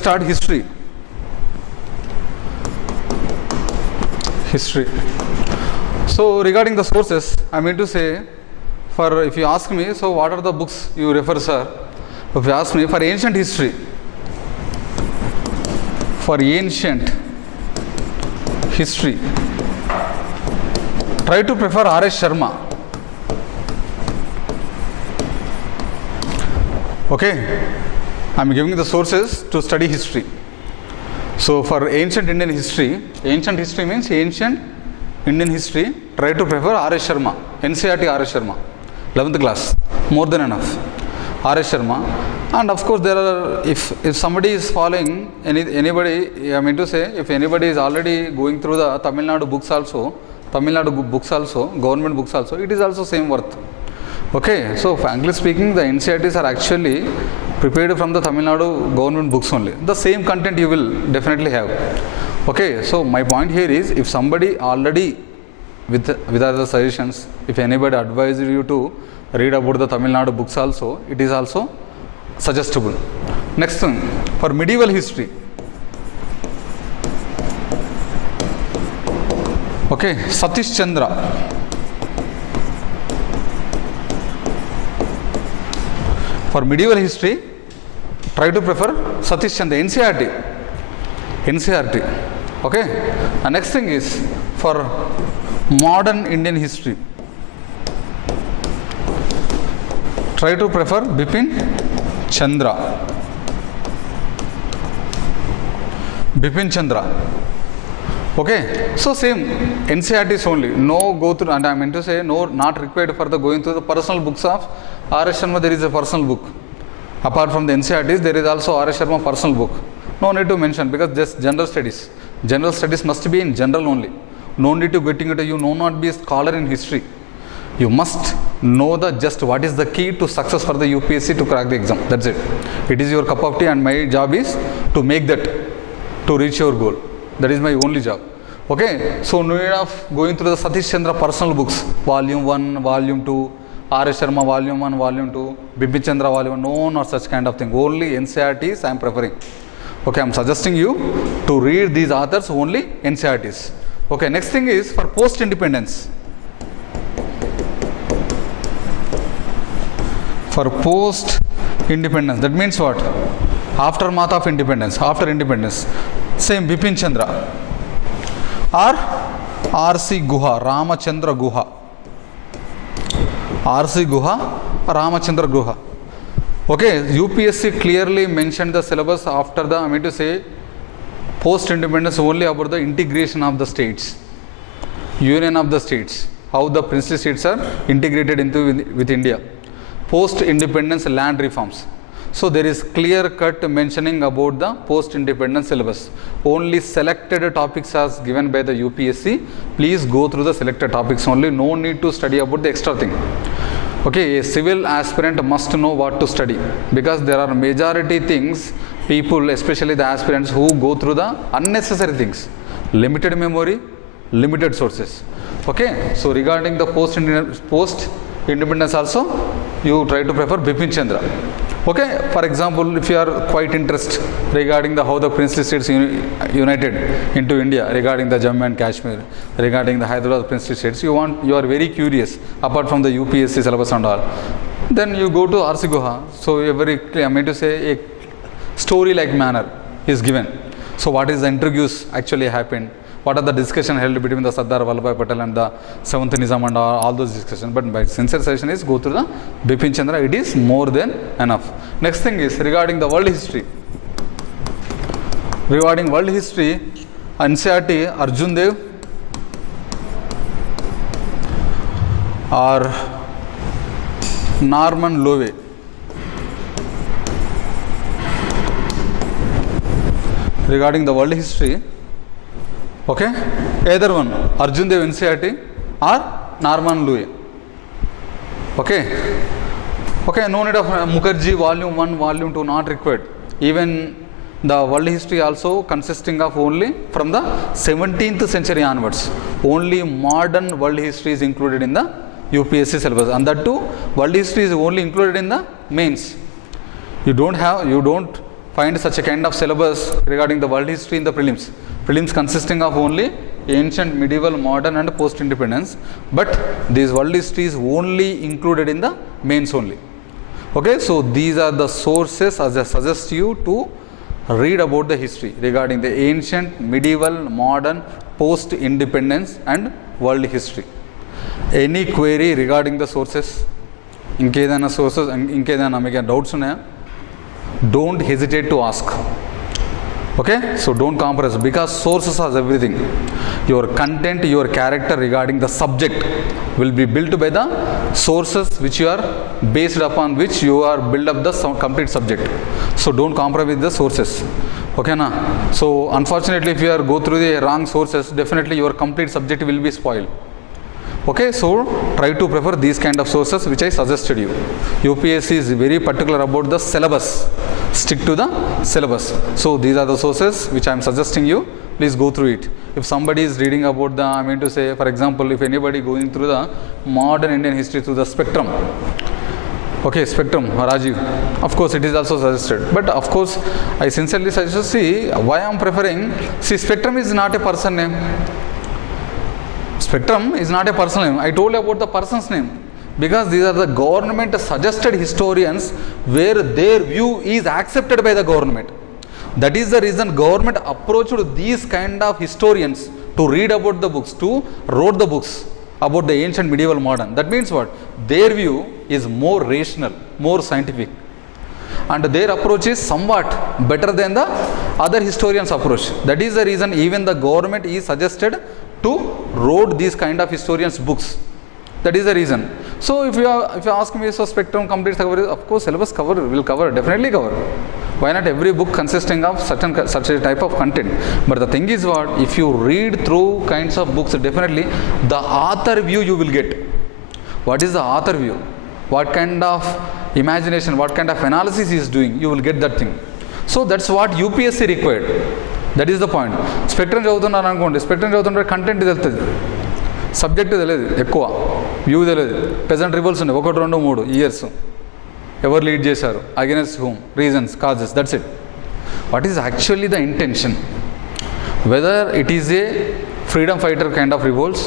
start history. History. So regarding the sources, I mean to say, for if you ask me, so what are the books you refer, sir? If you ask me for ancient history, try to prefer R.S. Sharma. Okay, I am giving the sources to study history. So for ancient Indian history means ancient Indian history, try to prefer R.S. Sharma, NCERT R.S. Sharma, 11th class, more than enough, R.S. Sharma. And of course there are, if somebody is following, anybody, I mean to say, if anybody is already going through the Tamil Nadu books also, government books also, it is also same worth. Okay, so frankly speaking, the NCERTs are actually prepared from the Tamil Nadu government books only. The same content you will definitely have. Okay, so my point here is, if somebody already with other suggestions, if anybody advises you to read about the Tamil Nadu books also, it is also suggestible. Next thing, for medieval history. Okay, Satish Chandra. For medieval history, try to prefer Satish Chandra, NCERT. Okay. And next thing is for modern Indian history, try to prefer Bipin Chandra. Okay, so same NCERTs only. No go through, and I meant to say no, not required for the going through the personal books of R.S. Sharma. There is a personal book. Apart from the NCERTs, there is also R.S. Sharma personal book. No need to mention, because just general studies. General studies must be in general only. No need to getting into, you know, not be a scholar in history. You must know the just what is the key to success for the UPSC to crack the exam. That's it. It is your cup of tea, and my job is to make that, to reach your goal. That is my only job. Okay, so no need of going through the Satish Chandra personal books, volume 1, volume 2, R.S. Sharma volume 1, volume 2, Bipin Chandra volume 1, no, not such kind of thing. Only NCERTs I am preferring. Okay, I am suggesting you to read these authors only NCERTs. Okay, next thing is for post-independence. For post-independence, that means what? Aftermath of independence, after independence. Same Bipin Chandra or R.C. Guha, Ramachandra Guha. R.C. Guha, Ramachandra Guha. Okay, UPSC clearly mentioned the syllabus after the, I mean to say, post-independence only about the integration of the states, union of the states, how the princely states are integrated into with India, post-independence land reforms. So there is clear-cut mentioning about the post-independence syllabus. Only selected topics are given by the UPSC. Please go through the selected topics only. No need to study about the extra thing. Okay, a civil aspirant must know what to study, because there are majority things, people, especially the aspirants, who go through the unnecessary things. Limited memory, limited sources. Okay, so regarding the post-independence also, you try to prefer Bipin Chandra. Okay, for example, if you are quite interested regarding the how the princely states united into India, regarding the Jammu and Kashmir, regarding the Hyderabad princely states, you are very curious, apart from the UPSC syllabus and all, then you go to R.C. Guha. So I mean to say, a story-like manner is given. So what is the interviews actually happened? What are the discussion held between the Sardar Vallabhbhai Patel and the 7th Nizam and all those discussions? But my sincere suggestion is go through the Bipin Chandra. It is more than enough. Next thing is regarding the world history. Regarding world history, NCERT, Arjun Dev or Norman Lowe. Regarding the world history, okay, either one, Arjun Dev NCERT or Norman Lowe. Okay, no need of Mukherjee volume 1, volume 2, not required. Even the world history also consisting of only from the 17th century onwards. Only modern world history is included in the UPSC syllabus, and that too, world history is only included in the mains. For find such a kind of syllabus regarding the world history in the prelims. Prelims consisting of only ancient, medieval, modern and post-independence, but this world history is only included in the mains only. Okay, so these are the sources as I suggest you to read about the history regarding the ancient, medieval, modern, post-independence and world history. Any query regarding the sources? ఇంకేదైనా sources ఇంకేదైనా మీకు doubts ఉన్నాయా? Don't hesitate to ask. Okay, so don't compromise because sources are everything. Your content, your character regarding the subject will be built by the sources which you are based upon which you are build up the complete subject. So don't compromise with the sources. Okay na? So unfortunately if you are go through the wrong sources, definitely your complete subject will be spoiled. Okay, so try to prefer these kind of sources which I suggested you. UPSC is very particular about the syllabus. Stick to the syllabus. So these are the sources which I am suggesting you. Please go through it. If somebody is reading about the, I mean to say, for example, if anybody going through the modern Indian history through the spectrum. Okay, spectrum, Rajiv. Of course, it is also suggested. But of course, I sincerely suggest, see, why I am preferring, see, spectrum is not a person name. Spectrum is not a personal name. I told you about the person's name because these are the government suggested historians where their view is accepted by the government. That is the reason government approached these kind of historians to read about the books, to wrote the books about the ancient, medieval, modern. That means what? Their view is more rational, more scientific. And their approach is somewhat better than the other historians' approach. That is the reason even the government is suggested to wrote these kind of historians' books. That is the reason. So if you ask me, so spectrum complete cover, of course syllabus will cover, definitely cover. Why not every book consisting of such a type of content? But the thing is what, if you read through kinds of books, definitely the author view you will get. What is the author view? What kind of imagination, what kind of analysis he is doing, you will get that thing. So that's what UPSC required. That is the point. Spectrum చదువుతున్నారు అనుకోండి, spectrum చదువుతుంటే content తెలుస్తుంది, subject తెలియదు, ఎక్కువ view తెలియదు, present రివల్స్ ఉన్నాయి 1, 2, 3 years, ఎవరు lead చేశారు, against whom, reasons, causes, that's it. What is actually the intention? Whether it is a freedom fighter kind of revolts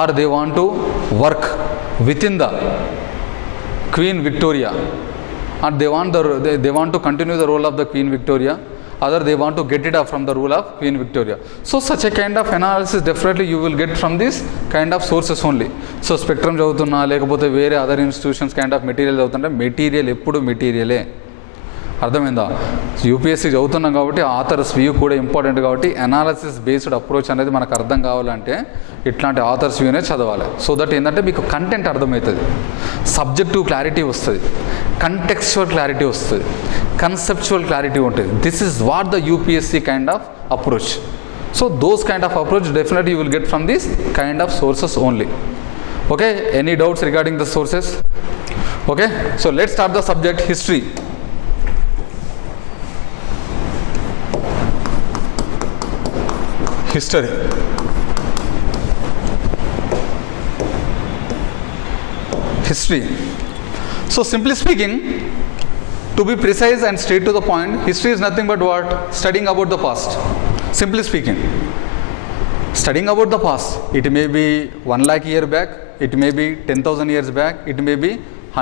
or they want to work with in the Queen Victoria, and they want to continue the role of the Queen Victoria, other they want to get it up from the rule of Queen Victoria. So such a kind of analysis definitely you will get from this kind of sources only. So spectrum చదువుతున్నా లేకపోతే వేరే other institutions kind of material చదువుతుంటే material ఎప్పుడు మెటీరియలే. అర్థమైందా? UPSC చదువుతున్నాం కాబట్టి authors view కూడా important కాబట్టి అనాలిసిస్ బేస్డ్ అప్రోచ్ అనేది మనకు అర్థం కావాలంటే ఇట్లాంటి ఆథర్స్ వ్యూనే చదవాలి. సో దట్ ఏంటంటే మీకు కంటెంట్ అర్థమవుతుంది, సబ్జెక్టివ్ క్లారిటీ వస్తుంది, కంటెక్స్చువల్ క్లారిటీ వస్తుంది, కన్సెప్చువల్ క్లారిటీ ఉంటుంది. This is what the UPSC kind of approach. So those kind of approach definitely you will get from these kind of sources only. Okay, any doubts regarding the sources? Okay, so let's start the subject history. History. History. So simply speaking, to be precise and straight to the point, history is nothing but what? Studying about the past. Simply speaking, studying about the past. It may be 1 lakh year back, it may be 10,000 years back, it may be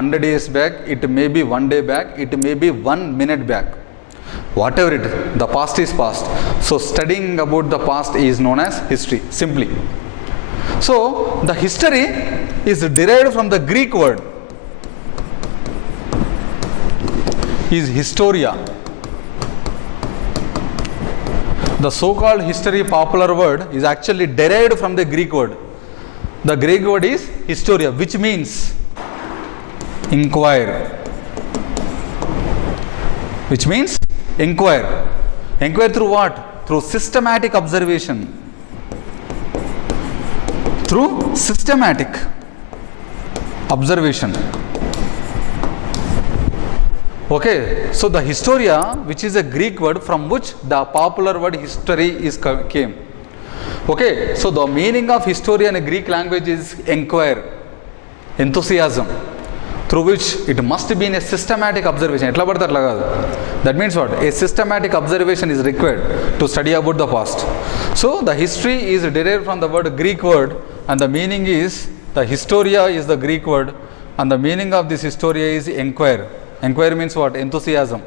100 years back, it may be 1 day back, it may be 1 minute back. Whatever it is, the past is past. So studying about the past is known as history, simply. So the history is derived from the Greek word is historia. The so-called history popular word is actually derived from the Greek word. The Greek word is historia, which means inquire. Which means inquire. Inquire through what? Through systematic observation. Through systematic observation. Okay, so the historia, which is a Greek word from which the popular word history is came. Okay, so the meaning of historia in a Greek language is inquire, enthusiasm. through which it must be in a systematic observation. ఎట్లా పడితే అట్లా కాదు. That means what? A systematic observation is required to study about the past. So the history is derived from the word Greek word, and the meaning is, the historia is the Greek word, and the meaning of this historia is inquire. Inquire means what? Enthusiasm,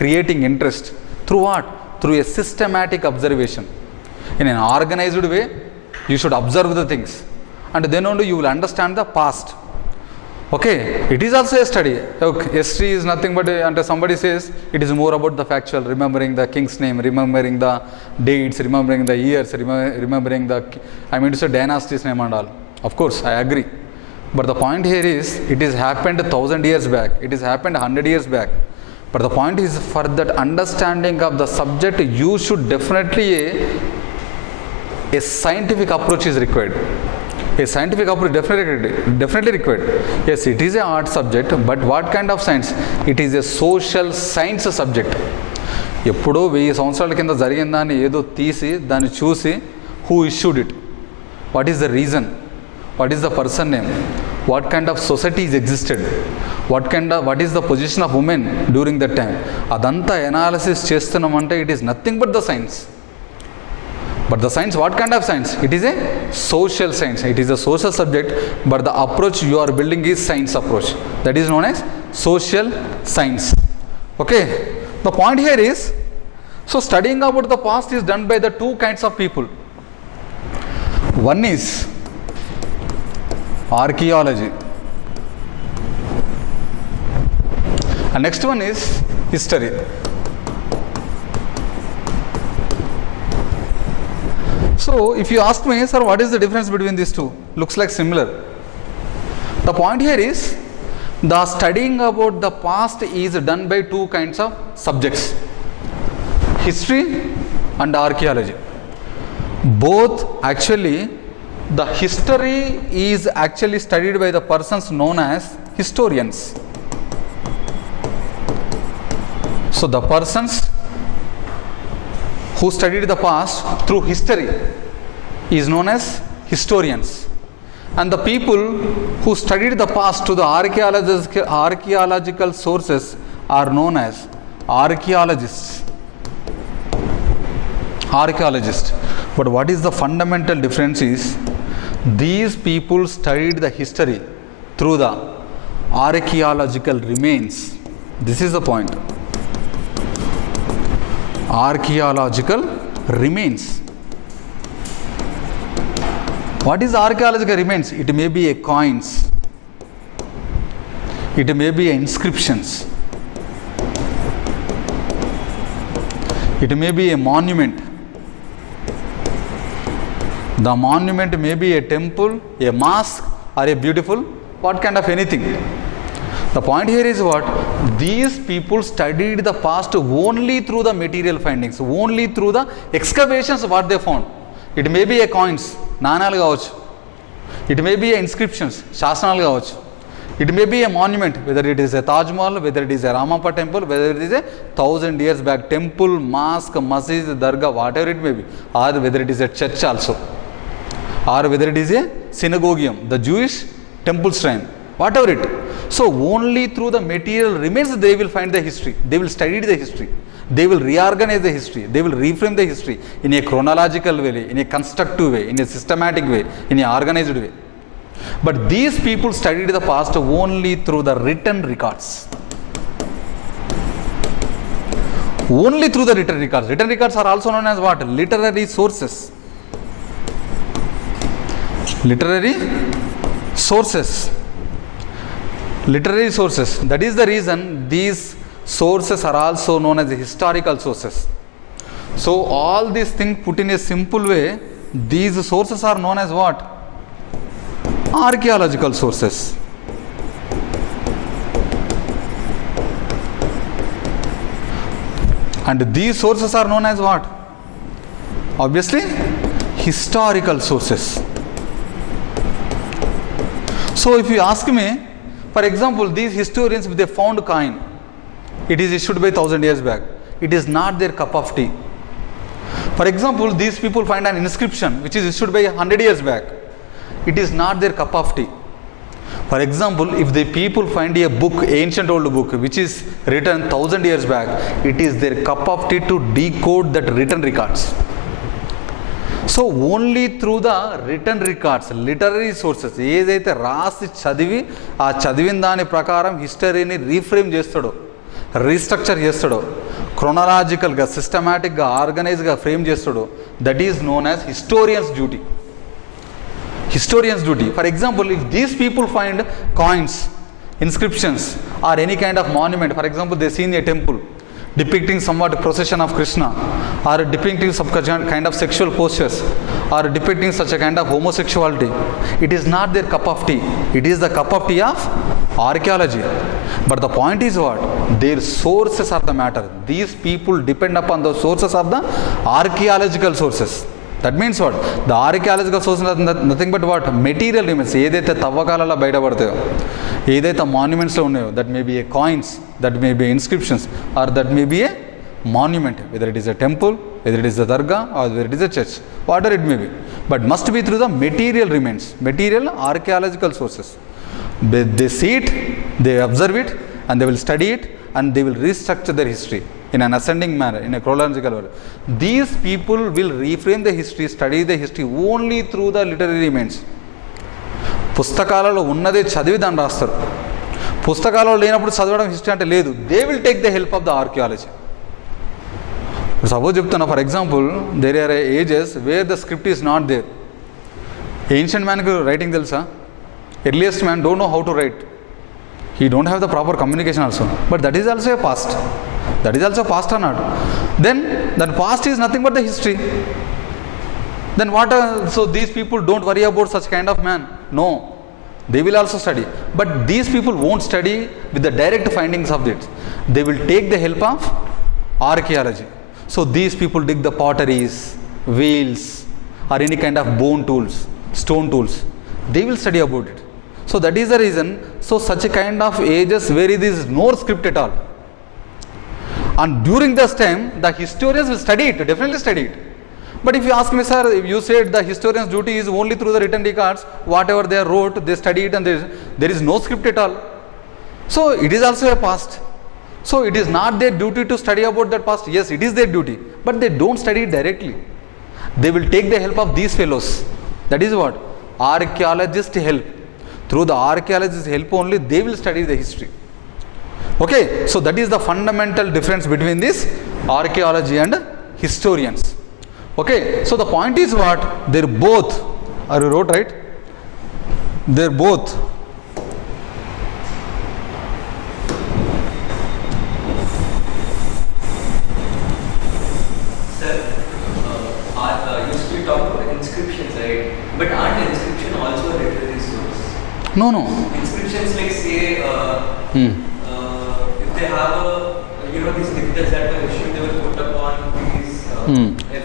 creating interest. Through what? Through a systematic observation. In an organized way, you should observe the things, and then only you will understand the past. Okay, it is also a study. Okay, history is nothing but until somebody says it is more about the factual, remembering the king's name, remembering the dates, remembering the years, remembering the, I mean to say, dynasty's name and all. Of course, I agree. But the point here is, it has happened 1,000 years back, it has happened 100 years back. But the point is, for that understanding of the subject, you should definitely, a scientific approach is required. A scientific approach definitely required. Yes, it is an art subject, but what kind of science? It is a social science subject. ఎప్పుడో 1000 సంవత్సరాల కింద జరిగిన దాన్ని ఏదో తీసి దాన్ని చూసి, who issued it, what is the reason, what is the person name, what kind of societies existed, what is the position of women during that time, అదంతా అనాలిసిస్ చేస్తున్నామంటే it is nothing but the science. But the science, what kind of science? It is a social science. It is a social subject, but the approach you are building is science approach. That is known as social science. Okay. The point here is, so studying about the past is done by the two kinds of people. One is archaeology, and next one is history. So if you ask me, sir, what is the difference between these two? Looks like similar. The point here is, the studying about the past is done by two kinds of subjects, history and archaeology. Both actually, the history is actually studied by the persons known as historians. So the persons who studied the past through history is known as historians, and the people who studied the past to the archaeological sources are known as archaeologists. But what is the fundamental difference is, these people studied the history through the archaeological remains. This is the point. Archaeological remains. What is archaeological remains? It may be a coins, it may be inscriptions, it may be a monument. The monument may be a temple, a mosque, or a beautiful, what kind of anything. The point here is what? These people studied the past only through the material findings, only through the excavations what they found. It may be a coins, నాణాలు కావచ్చు, it may be a inscriptions, శాసనాలు కావచ్చు, it may be a monument, whether it is a Taj Mahal, whether it is a Ramappa temple, whether it is a 1000 years back temple, mosque, masjid, dargah, whatever it may be, or whether it is a church also, or whether it is a synagogueum, the Jewish temple shrine, whatever it. So only through the material remains they will find the history, they will study the history, they will reorganize the history, they will reframe the history in a chronological way, in a constructive way, in a systematic way, in a organized way. But these people studied the past only through the written records. Only through the written records. Written records are also known as what? Literary sources. Literary sources. Literary sources. That is the reason these sources are also known as historical sources. So all these things put in a simple way, these sources are known as what? Archaeological sources. And these sources are known as what? Obviously, historical sources. So if you ask me, for example, these historians, if they found coin, it is issued by 1000 years back, it is not their cup of tea. For example, these people find an inscription which is issued by 100 years back, it is not their cup of tea. For example, if the people find a book, ancient old book, which is written 1000 years back, it is their cup of tea to decode that written records. So only through the written records, literary sources, ఏదైతే రాసి చదివి ఆ చదివిన దాని ప్రకారం హిస్టరీని reframe చేస్తాడో, restructure చేస్తాడో, క్రొనలాజికల్గా, సిస్టమాటిక్గా, ఆర్గనైజ్గా frame చేస్తాడో, that is known as historians duty. Historian's duty. For example, if these people find coins, inscriptions, or any kind of monument, for example, they seen a temple depicting somewhat procession of Krishna, or depicting some kind of sexual postures, or depicting such a kind of homosexuality, it is not their cup of tea. It is the cup of tea of archaeology. But the point is what? Their sources are the matter. These people depend upon the sources of the archaeological sources. That means what? The archaeological sources are nothing but what? Material remains. ఏదైతే తవ్వకాలలో బయటపడతాయో, ఏదైతే మాన్యుమెంట్స్లో ఉన్నాయో, that may be a coins, that may be inscriptions, or that may be a monument, whether it is a temple, whether it is a dargah, or whether it is a church, whatever it may be. But must be through the material remains, material archaeological sources. They see it, they observe it, and they will study it, and they will restructure their history in an ascending manner, in a chronological order. These people will reframe the history, study the history only through the literary remains. పుస్తకాలలో ఉన్నదే చదివి దాన్ని రాస్తారు. పుస్తకాలలో లేనప్పుడు చదవడం history అంటే లేదు. They will take the help of the archaeology. Suppose చెప్తున్నా, for example, there are ages where the script is not there. Ancient మ్యాన్కి రైటింగ్ తెలుసా? Earliest man don't know how to write. He don't have the proper communication also. But that is also a past. That is also past or not? Then that past is nothing but the history. Then what? So these people don't worry about such kind of man. No. They will also study. But these people won't study with the direct findings of it. They will take the help of archaeology. So these people dig the potteries, wheels, or any kind of bone tools, stone tools. They will study about it. So that is the reason, so such a kind of ages where it is no script at all. And during this time, the historians will study it, definitely study it. But if you ask me, sir, if you said the historian's duty is only through the written records, whatever they wrote, they study it, and there is no script at all. So it is also a past. So it is not their duty to study about that past. Yes, it is their duty, but they don't study it directly. They will take the help of these fellows. That is what? Archaeologists help. Through the archaeologists' help only, they will study the history. Okay, so that is the fundamental difference between this archaeology and historians. Okay, so the point is what? They're both, are you wrote right? They're both inscriptions, right? But aren't inscription also a literary source? No. Inscriptions, like say, if they have these dictals that were issued, they will put up on these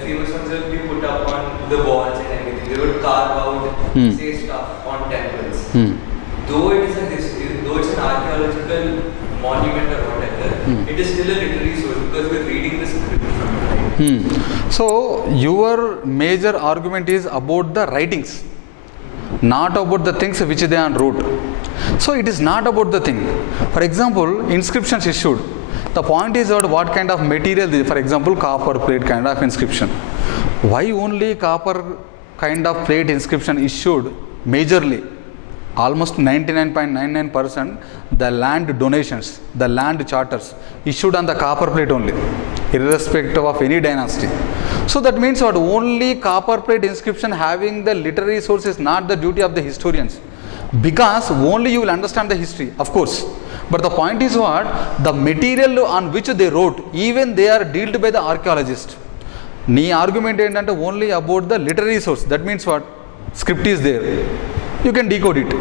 famous ones will be put up on the walls and everything. They would carve out, say, stuff on temples. Though it is though it's an archaeological monument or whatever, it is still a literary source because we're reading the script from it. So your major argument is about the writings, not about the things which they are wrote. So it is not about the thing. For example, inscriptions issued. The point is what kind of material, for example, copper plate kind of inscription. Why only copper kind of plate inscription issued majorly? Almost 99.99% the land donations, the land charters issued on the copper plate only, irrespective of any dynasty. So that means what? Only copper plate inscription having the literary source is not the duty of the historians, because only you will understand the history, of course. But the point is what? The material on which they wrote, even they are dealt by the archaeologist. Nee argument endante only about the literary source. That means what? Script is there, you can decode it.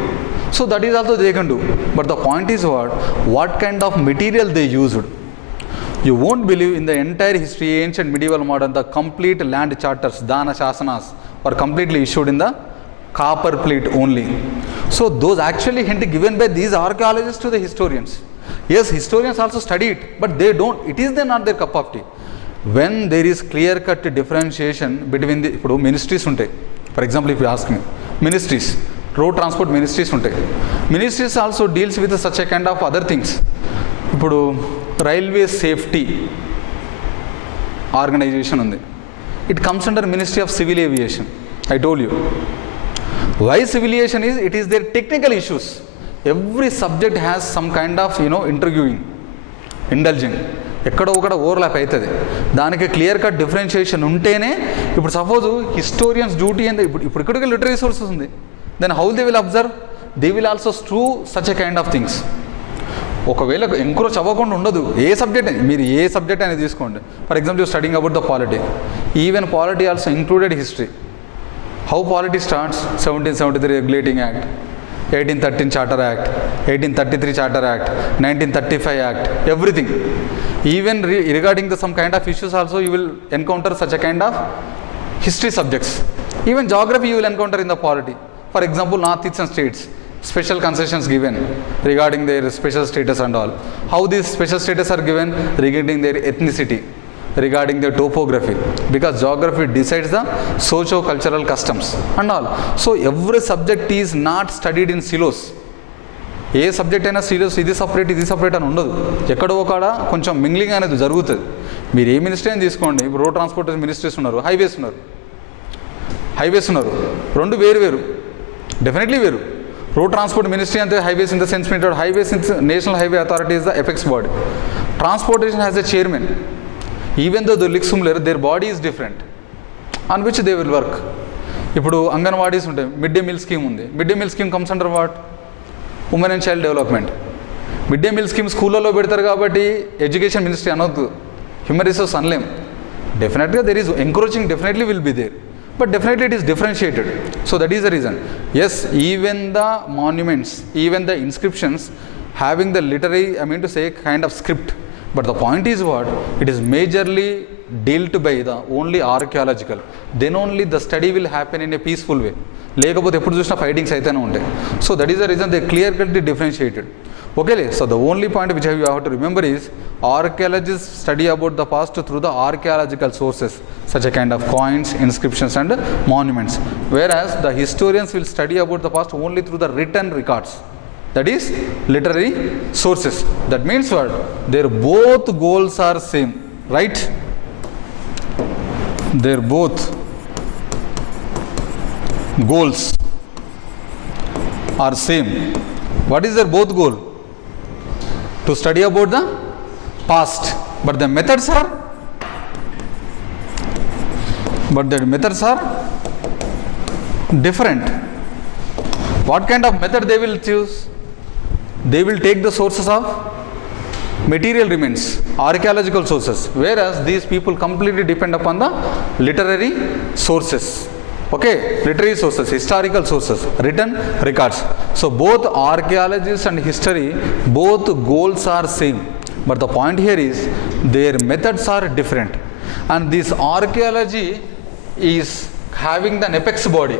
So that is also they can do. But the point is what kind of material they used. You won't believe, in the entire history, ancient, medieval, modern, the complete land charters, dana shasanas, were completely issued in the copper plate only. So those actually hint given by these archaeologists to the historians. Yes, historians also study it, but they don't, it is not their cup of tea. When there is clear cut differentiation between the ministries untai. For example, if you ask me, ministries, road transport ministries ఉంటాయి. Ministries also deals with such a kind of other things. ఇప్పుడు railway safety organisation ఉంది. It comes under ministry of civil aviation. I told you why civil aviation is, it is there technical issues. Every subject has some kind of interviewing, indulging, ఎక్కడో ఒకడ overlap అవుతుంది. దానికి clear cut differentiation ఉంటేనే. ఇప్పుడు suppose historians duty ఏంది, ఇప్పుడు ఇక్కడికి literary sources ఉంది, then how they will observe, they will also true such a kind of things. ఒకవేళ ఎంకరేజ్ అవ్వకుండా ఉండదు. ఏ సబ్జెక్ట్ మీరు ఏ సబ్జెక్ట్ అనేది తీసుకోండి. For example studying about the polity, even polity also included history. How polity starts, 1773 regulating act, 1813 charter act, 1833 charter act, 1935 act, everything. Even regarding the some kind of issues also you will encounter such a kind of history subjects. Even geography you will encounter in the polity. For example, northeastern states, special concessions given regarding their special status and all. How these special status are given? Regarding their ethnicity, regarding their topography, because geography decides the socio-cultural customs and all. So every subject is not studied in silos. A subject అయినా serious ఇది separate అని ఉండదు. ఎక్కడో ఒకడ కొంచెం mingling అనేది జరుగుతుంది. మీరు ఏ ministry అని తీసుకోండి. ఇప్పుడు రోడ్ ట్రాన్స్పోర్టేషన్ మినిస్ట్రీస్ ఉన్నారు, హైవేస్ ఉన్నారు. రెండు వేరు డెఫినెట్లీ వేరు. రోడ్ ట్రాన్స్పోర్ట్ మినిస్ట్రీ అంటే highways in the sense metre, highways in national highway authority is the apex body. Transportation has a chairman. Even though like similar, their body is different on which they will work. ఇప్పుడు అంగన్వాడీస్ ఉంటాయి, mid day meal scheme ఉంది. Mid day meal scheme comes under what? Women and child development. Mid day meal scheme స్కూళ్ళలో పెడతారు కాబట్టి education ministry అనొద్దు, human resource అనలేం. డెఫినెట్గా there is encouraging, definitely will be there, but definitely it is differentiated. So that is the reason. Yes, even the monuments, even the inscriptions having the literary, I mean to say, kind of script. But the point is what? It is majorly dealt by the only archaeological. Then only the study will happen in a peaceful way. లేకపోతే ఎప్పుడు చూసినా fightings అయితేనే ఉంటాయి. So that is the reason they clear katli differentiated. Okay, so the only point which you have to remember is archaeologists study about the past through the archaeological sources, such a kind of coins, inscriptions and monuments, whereas the historians will study about the past only through the written records, that is literary sources. That means what? Their both goals are same, right? Their both goals are same. What is their both goal? To study about the past, but the methods are different. What kind of method they will choose? They will take the sources of material remains, archaeological sources, whereas these people completely depend upon the literary sources. Okay, literary sources, historical sources, written records. So both archaeologists and history, both goals are same, but the point here is their methods are different. And this archaeology is having the apex body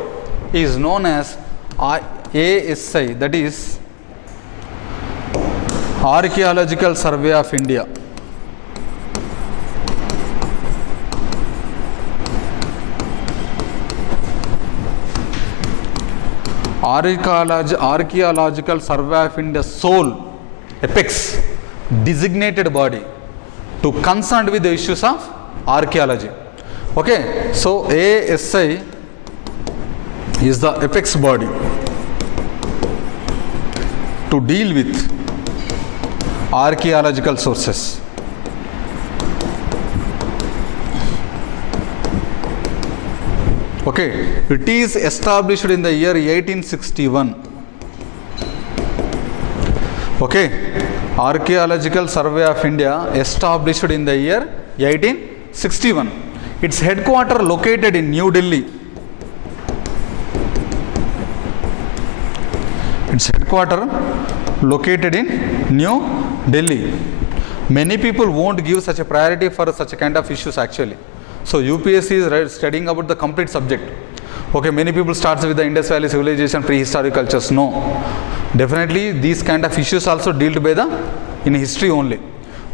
is known as ASI, that is Archaeological Survey of India. Archaeological Survey of India sole apex designated body to concerned with the issues of archaeology. Okay, so ASI is the apex body to deal with archaeological sources. Okay, it is established in the year 1861. Okay, Archaeological Survey of India established in the year 1861. Its headquarters located in New Delhi. Its headquarters located in New Delhi. Many people won't give such a priority for such a kind of issues actually. So UPSC is studying about the complete subject. Okay, many people starts with the Indus Valley civilization, prehistoric cultures. No, definitely these kind of issues also dealt by the in history only.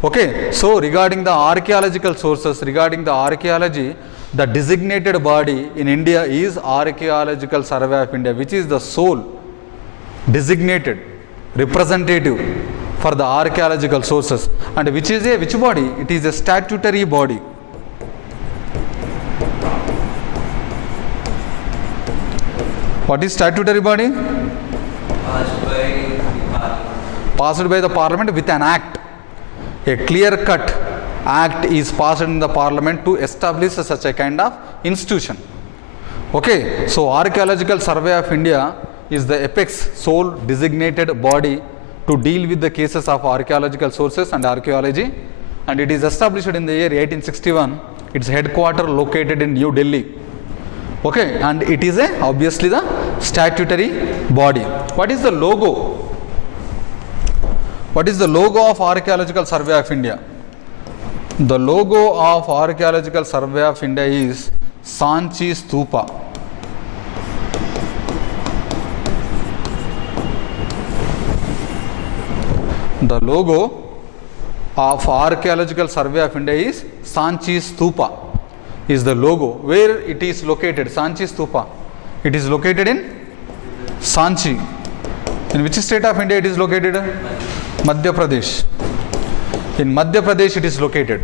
Okay, so regarding the archaeological sources, regarding the archaeology, the designated body in India is Archaeological Survey of India, which is the sole designated representative for the archaeological sources, and which is which body? It is a statutory body. What is statutory body? Passed by the parliament with an act. A clear-cut act is passed in the parliament to establish such a kind of institution. Okay, so Archaeological Survey of India is the apex sole designated body to deal with the cases of archaeological sources and archaeology, and it is established in the year 1861. Its headquarters located in New Delhi. Okay, and it is obviously the statutory body. What is the logo? What is the logo of Archaeological Survey of India? The logo of Archaeological Survey of India is Sanchi Stupa. The logo of Archaeological Survey of India is Sanchi Stupa. Is the logo. Where it is located? Sanchi Stupa. It is located in Sanchi. In which state of India it is located? Madhya Pradesh. In Madhya Pradesh it is located.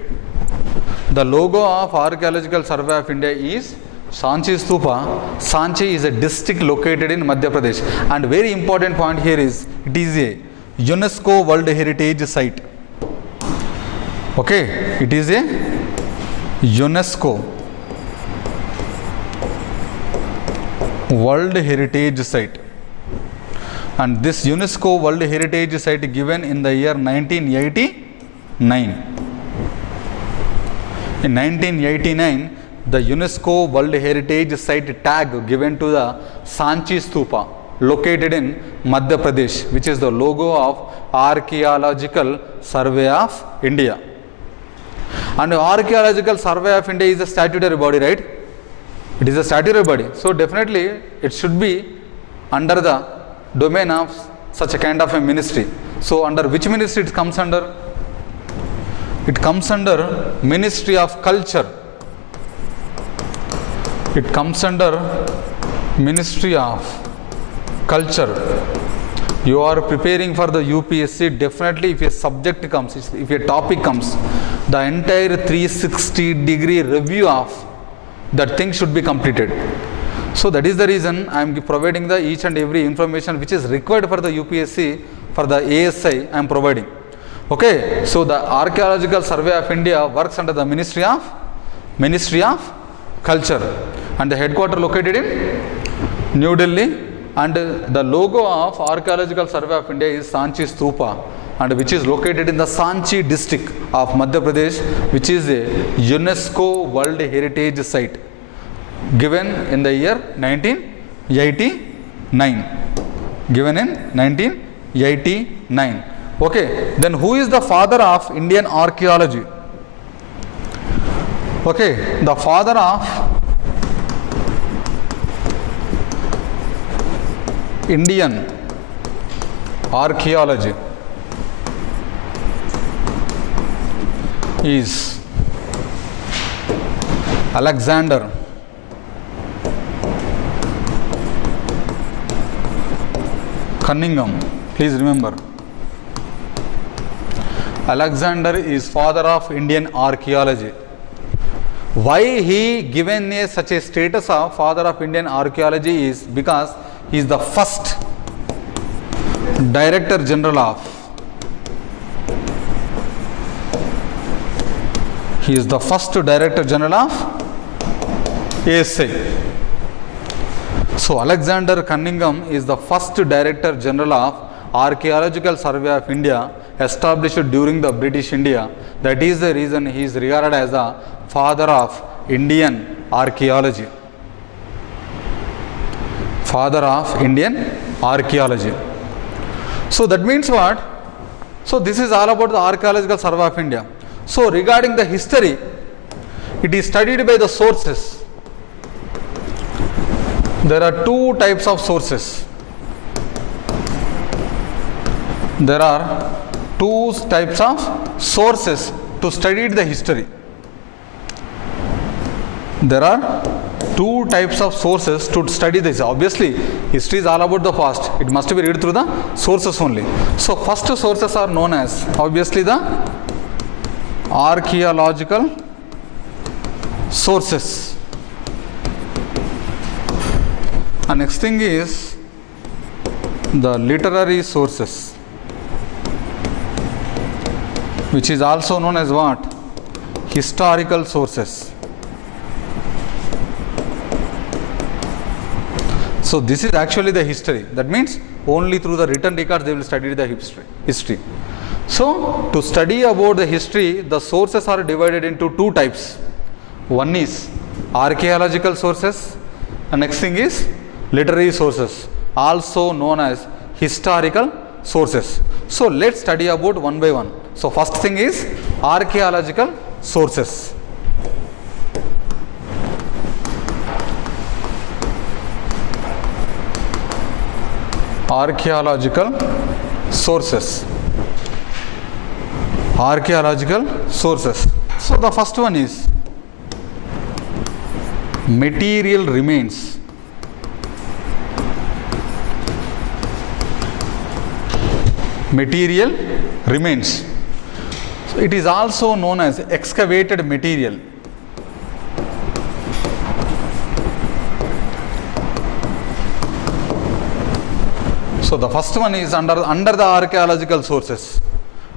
The logo of Archaeological Survey of India is Sanchi Stupa. Sanchi is a district located in Madhya Pradesh. And very important point here is, it is a UNESCO World Heritage Site. Okay, it is a UNESCO World Heritage Site. And this UNESCO World Heritage Site given in the year 1989. In 1989, the UNESCO World Heritage Site tag given to the Sanchi Stupa located in Madhya Pradesh, which is the logo of Archaeological Survey of India. And Archaeological Survey of India is a statutory body, right? It is a statutory body. So definitely it should be under the domain of such a kind of a ministry. So under which ministry it comes under? It comes under Ministry of Culture. It comes under Ministry of Culture. You are preparing for the UPSC, definitely if a subject comes, if a topic comes, the entire 360-degree review of that thing should be completed. So that is the reason I am providing the each and every information which is required for the UPSC, for the ASI I am providing. Okay, so the Archaeological Survey of India works under the Ministry of Culture, and the headquarters located in New Delhi, and the logo of Archaeological Survey of India is Sanchi Stupa, and which is located in the Sanchi district of Madhya Pradesh, which is a UNESCO World Heritage Site given in the year 1989. Given in 1989. Okay, then who is the father of Indian archaeology? Okay, the father of Indian archaeology is Alexander Cunningham. Please remember, Alexander is father of Indian archaeology. Why he given such a status of father of Indian archaeology is because he is the first Director General of ASI. So Alexander Cunningham is the first Director General of Archaeological Survey of India, established during the British India. That is the reason he is regarded as the father of Indian archaeology. Father of Indian archaeology. So that means what? So this is all about the Archaeological Survey of India. So regarding the history, it is studied by the sources. There are two types of sources. There are two types of sources to study the history. There are two types of sources to study this. Obviously, history is all about the past. It must be read through the sources only. So, first sources are known as, obviously, the archaeological sources. And next thing is the literary sources, which is also known as what? Historical sources. So this is actually the history. That means only through the written records they will study the history. So to study about the history, the sources are divided into two types. One is archaeological sources, and next thing is literary sources, also known as historical sources. So let's study about one by one. So first thing is archaeological sources. Archaeological sources. Archaeological sources. So the first one is material remains. Material remains. So it is also known as excavated material. So the first one is under the archaeological sources.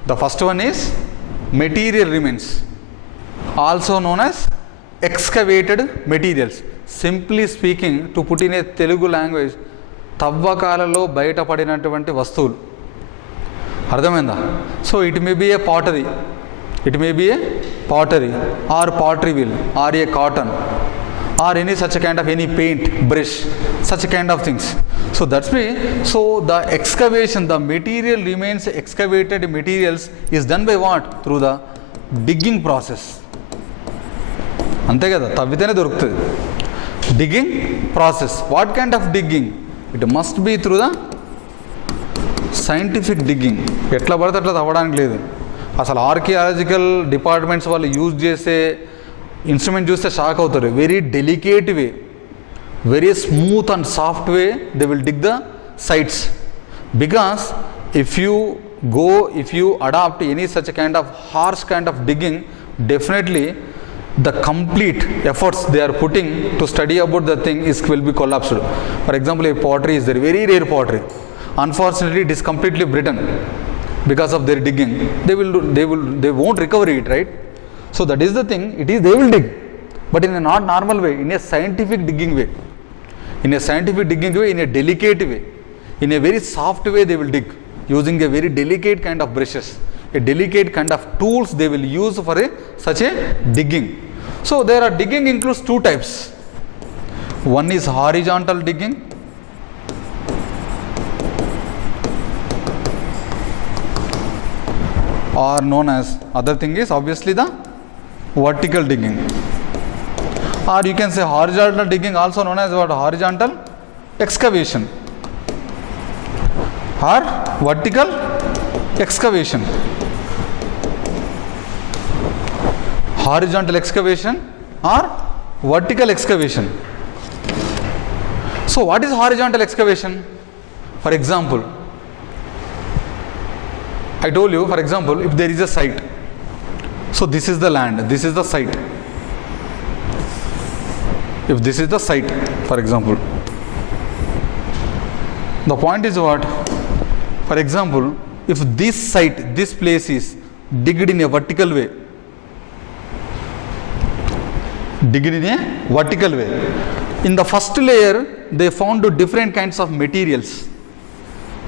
The first one is material remains, also known as excavated materials. Simply speaking, to put in a Telugu language, తవ్వకాలలో బయటపడినటువంటి వస్తువులు. అర్థమైందా? So it may be A pottery, or pottery wheel, or a cotton, or any such a kind of any paint, brush, such a kind of things. So that's why, so the excavation, the material remains, excavated materials is done by what? Through the digging process. అంతే కదా, తవ్వితేనే దొరుకుతుంది. Digging process. What kind of digging? It must be through the scientific digging. ఎట్లా పడితే అట్లా తవ్వడానికి లేదు. అసలు archaeological departments వాళ్ళు యూజ్ చేసే ఇన్స్ట్రుమెంట్ చూస్తే షాక్ అవుతారు. Very delicate way, very smooth and soft way they will dig the sites, because if you adopt any such a kind of harsh kind of digging, definitely the complete efforts they are putting to study about the thing will be collapsed. For example, a pottery is there, very rare pottery. Unfortunately, it is completely brittle because of their digging. They won't recover it, right? So that is the thing. They will dig, but in a not normal way, in a scientific digging way. In a scientific digging way, in a delicate way, in a very soft way they will dig, using a very delicate kind of brushes, a delicate kind of tools they will use for such a digging. So there are digging includes two types. One is horizontal digging, or known as, other thing is obviously the vertical digging. Or you can say horizontal digging, also known as what? Horizontal excavation or vertical excavation. Horizontal excavation or vertical excavation. So what is horizontal excavation? For example, I told you, for example, if there is a site, so this is the land, this is the site. If this is the site, for example, the point is what? For example, if this site, this place is digged in a vertical way, in the first layer they found different kinds of materials.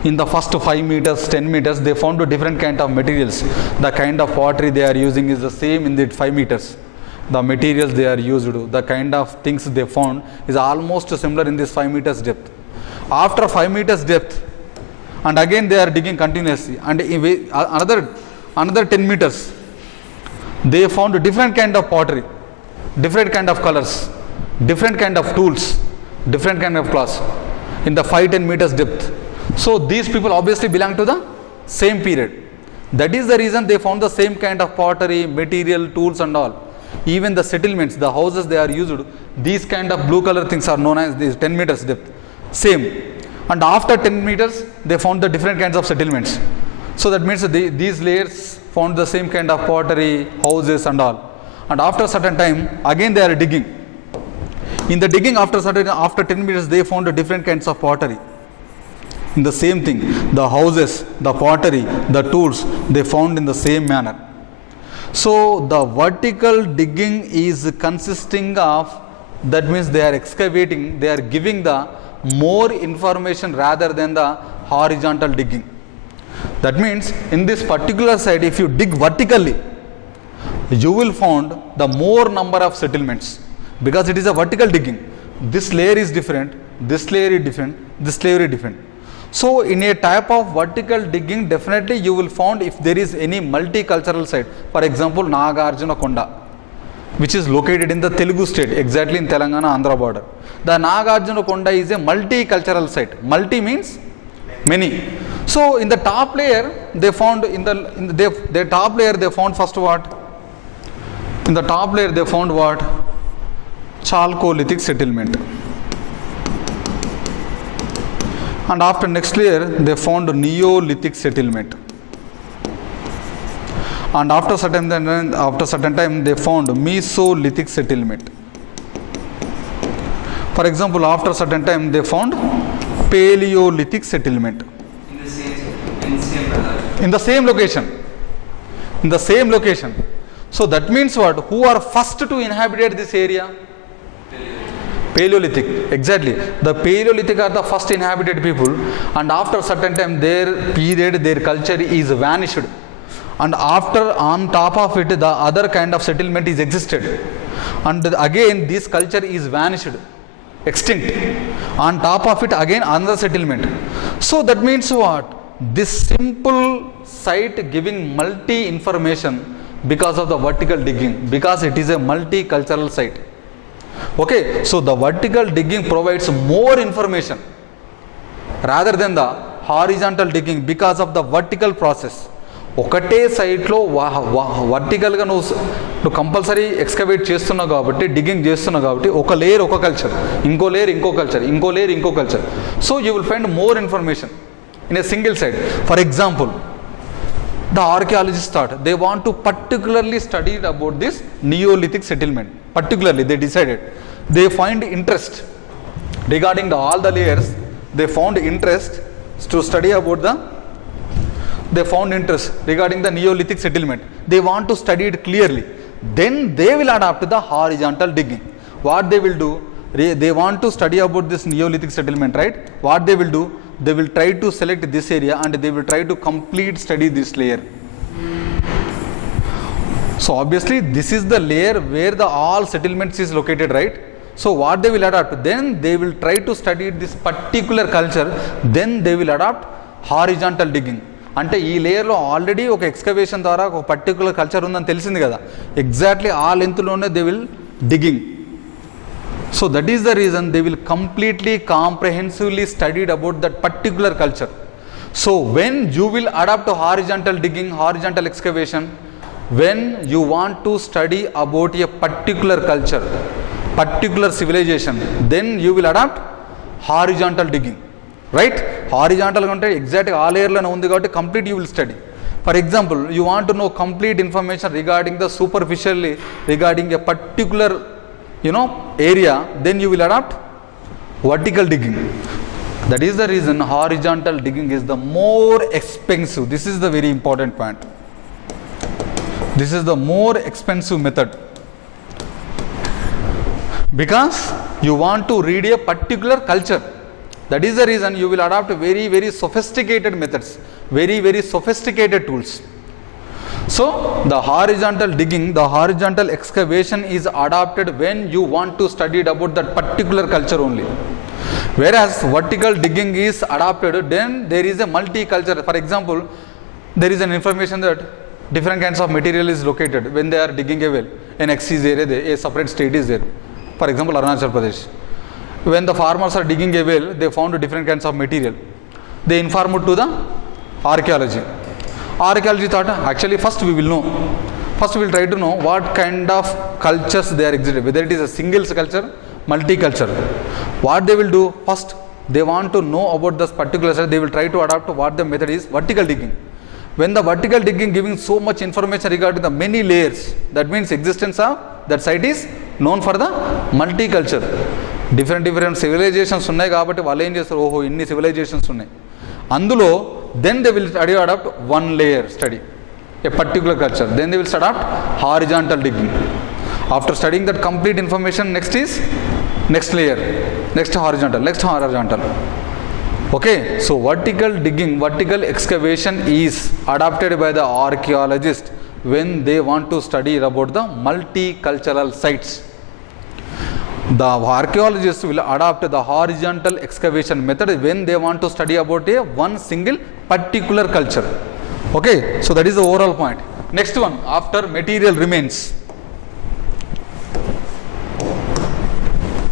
In the first 5 meters, 10 meters, they found different kind of materials. The kind of pottery they are using is the same in the 5 meters. The materials they are used, the kind of things they found is almost similar in this 5 meters depth. After 5 meters depth, and again they are digging continuously, and another 10 meters, they found different kind of pottery, different kind of colors, different kind of tools, different kind of cloths in the 5-10 meters depth. So these people obviously belong to the same period. That is the reason they found the same kind of pottery, material, tools and all. Even the settlements, the houses they are used, these kind of blue color things are known as these 10 meters depth. Same. And after 10 meters, they found the different kinds of settlements. So that means these layers found the same kind of pottery, houses and all. And after a certain time, again they are digging. In the digging after 10 meters, they found different kinds of pottery. In the same thing, the houses, the pottery, the tools, they found in the same manner. So the vertical digging is consisting of, that means they are excavating, they are giving the more information rather than the horizontal digging. That means in this particular site, if you dig vertically, you will find the more number of settlements, because it is a vertical digging. This layer is different, this layer is different, this layer is different. So in a type of vertical digging, definitely you will find if there is any multicultural site. For example, Nagarjuna Konda, which is located in the Telugu state, exactly in Telangana, Andhra border. The Nagarjuna Konda is a multicultural site. Multi means many. So in the top layer, they found the top layer they found first what? In the top layer they found what? Chalcolithic settlement. And after next layer, they found Neolithic settlement. And after certain time, they found Mesolithic settlement. For example, after certain time, they found Paleolithic settlement. In the same location. In the same location. So that means what? Who are first to inhabit this area? Paleolithic, exactly. The Paleolithic are the first inhabited people, and after certain time their period, their culture is vanished, and after on top of it the other kind of settlement is existed, and again this culture is vanished, extinct. On top of it again another settlement. So that means what? This simple site giving multi information because of the vertical digging, because it is a multicultural site. Okay, so the vertical digging provides more information rather than the horizontal digging because of the vertical process. ఒకటే సైట్లో వర్టికల్గా నువ్వు compulsory excavate చేస్తున్నావు కాబట్టి, digging చేస్తున్నావు కాబట్టి, ఒక layer ఒక culture, ఇంకో లేయర్ ఇంకో కల్చర్, ఇంకో లేయర్ ఇంకో culture. So you will find more information in a single side. For example, the archaeologists thought they want to particularly study about this Neolithic settlement. Particularly they decided, they find interest regarding all the layers. They found interest to study about they found interest regarding the Neolithic settlement. They want to study it clearly. Then they will adapt to the horizontal digging. What they will do, they want to study about this Neolithic settlement, right? What they will do, they will try to select this area and they will try to complete study this layer. So obviously this is the layer where the all settlements is located, right? So what they will adapt, then they will try to study this particular culture, then they will adopt horizontal digging. అంటే ఈ లేయర్లో already ఒక excavation ద్వారా ఒక particular culture ఉందని తెలిసింది కదా, exactly ఆ లెంత్లోనే they will digging. So that is the reason they will completely comprehensively studied about that particular culture. So when you will adapt to horizontal digging, horizontal excavation, when you want to study about a particular culture, particular civilization, then you will adapt horizontal digging, right? Horizontal అంటే ఎగ్జాక్ట్గా ఆ లేయర్లోనే ఉంది కాబట్టి complete you will study. For example, you want to know complete information regarding the superficially regarding a particular area, then you will adopt vertical digging. That is the reason horizontal digging is the more expensive. This is the very important point. This is the more expensive method because you want to read a particular culture. That is the reason you will adopt very, very sophisticated methods, very, very sophisticated tools. So the horizontal digging, the horizontal excavation is adopted when you want to study about that particular culture only. Whereas vertical digging is adopted, then there is a multicultural. For example, there is an information that different kinds of material is located when they are digging a well. An X is there, a separate state is there. For example, Arunachal Pradesh. When the farmers are digging a well, they found different kinds of material. They informed to the archaeology. Archaeology thought, actually first we will know. First we will try to know what kind of cultures they are exhibited, whether it is a single culture, multicultural. What they will do, first they want to know about this particular site, they will try to adapt to what the method is, vertical digging. When the vertical digging giving so much information regarding the many layers, that means existence of that site is known for the multicultural. Different civilizations ఉన్నాయి కాబట్టి వాళ్ళు ఏం చేస్తారు, ఓహో ఇన్ని civilizations ఉన్నాయి అందులో, then they will study adopt one layer study, a particular culture, then they will adopt horizontal digging. After studying that complete information, next is next layer, next horizontal. Okay, so vertical digging, vertical excavation is adopted by the archaeologist when they want to study about the multicultural sites. The archaeologists will adopt the horizontal excavation method when they want to study about a one single particular culture. Okay, so that is the overall point. Next one, after material remains,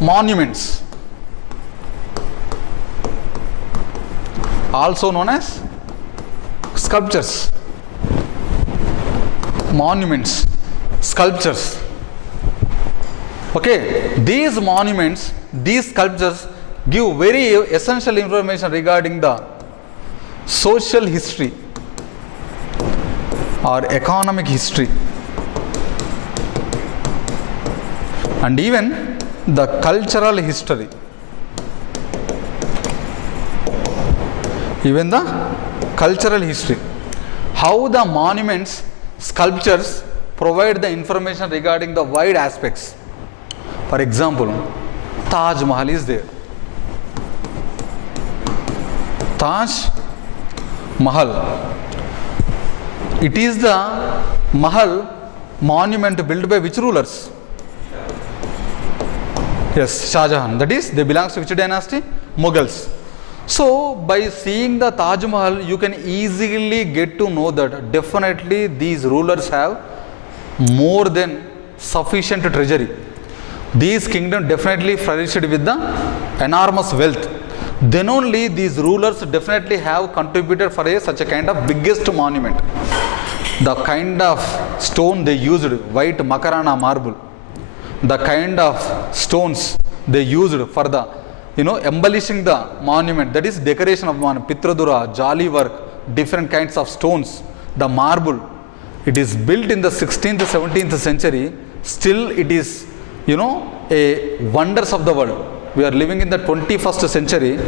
monuments, also known as sculptures. Monuments, sculptures. Okay, these monuments, these sculptures give very essential information regarding the social history or economic history and even the cultural history. Even the cultural history. How the monuments, sculptures provide the information regarding the wide aspects. For example, Taj Mahal is there. Taj Mahal. It is the Mahal monument built by which rulers? Yes, Shah Jahan. That is, they belongs to which dynasty? Mughals. So, by seeing the Taj Mahal, you can easily get to know that definitely these rulers have more than sufficient treasury. These kingdoms definitely flourished with the enormous wealth. Then only these rulers definitely have contributed for such a kind of biggest monument. The kind of stone they used, white Makarana marble, the kind of stones they used for the embellishing the monument, that is decoration of monument, Pitradura, jolly work, different kinds of stones, the marble. It is built in the 16th, 17th century. Still it is, a wonders of the world. We are living in the 21st century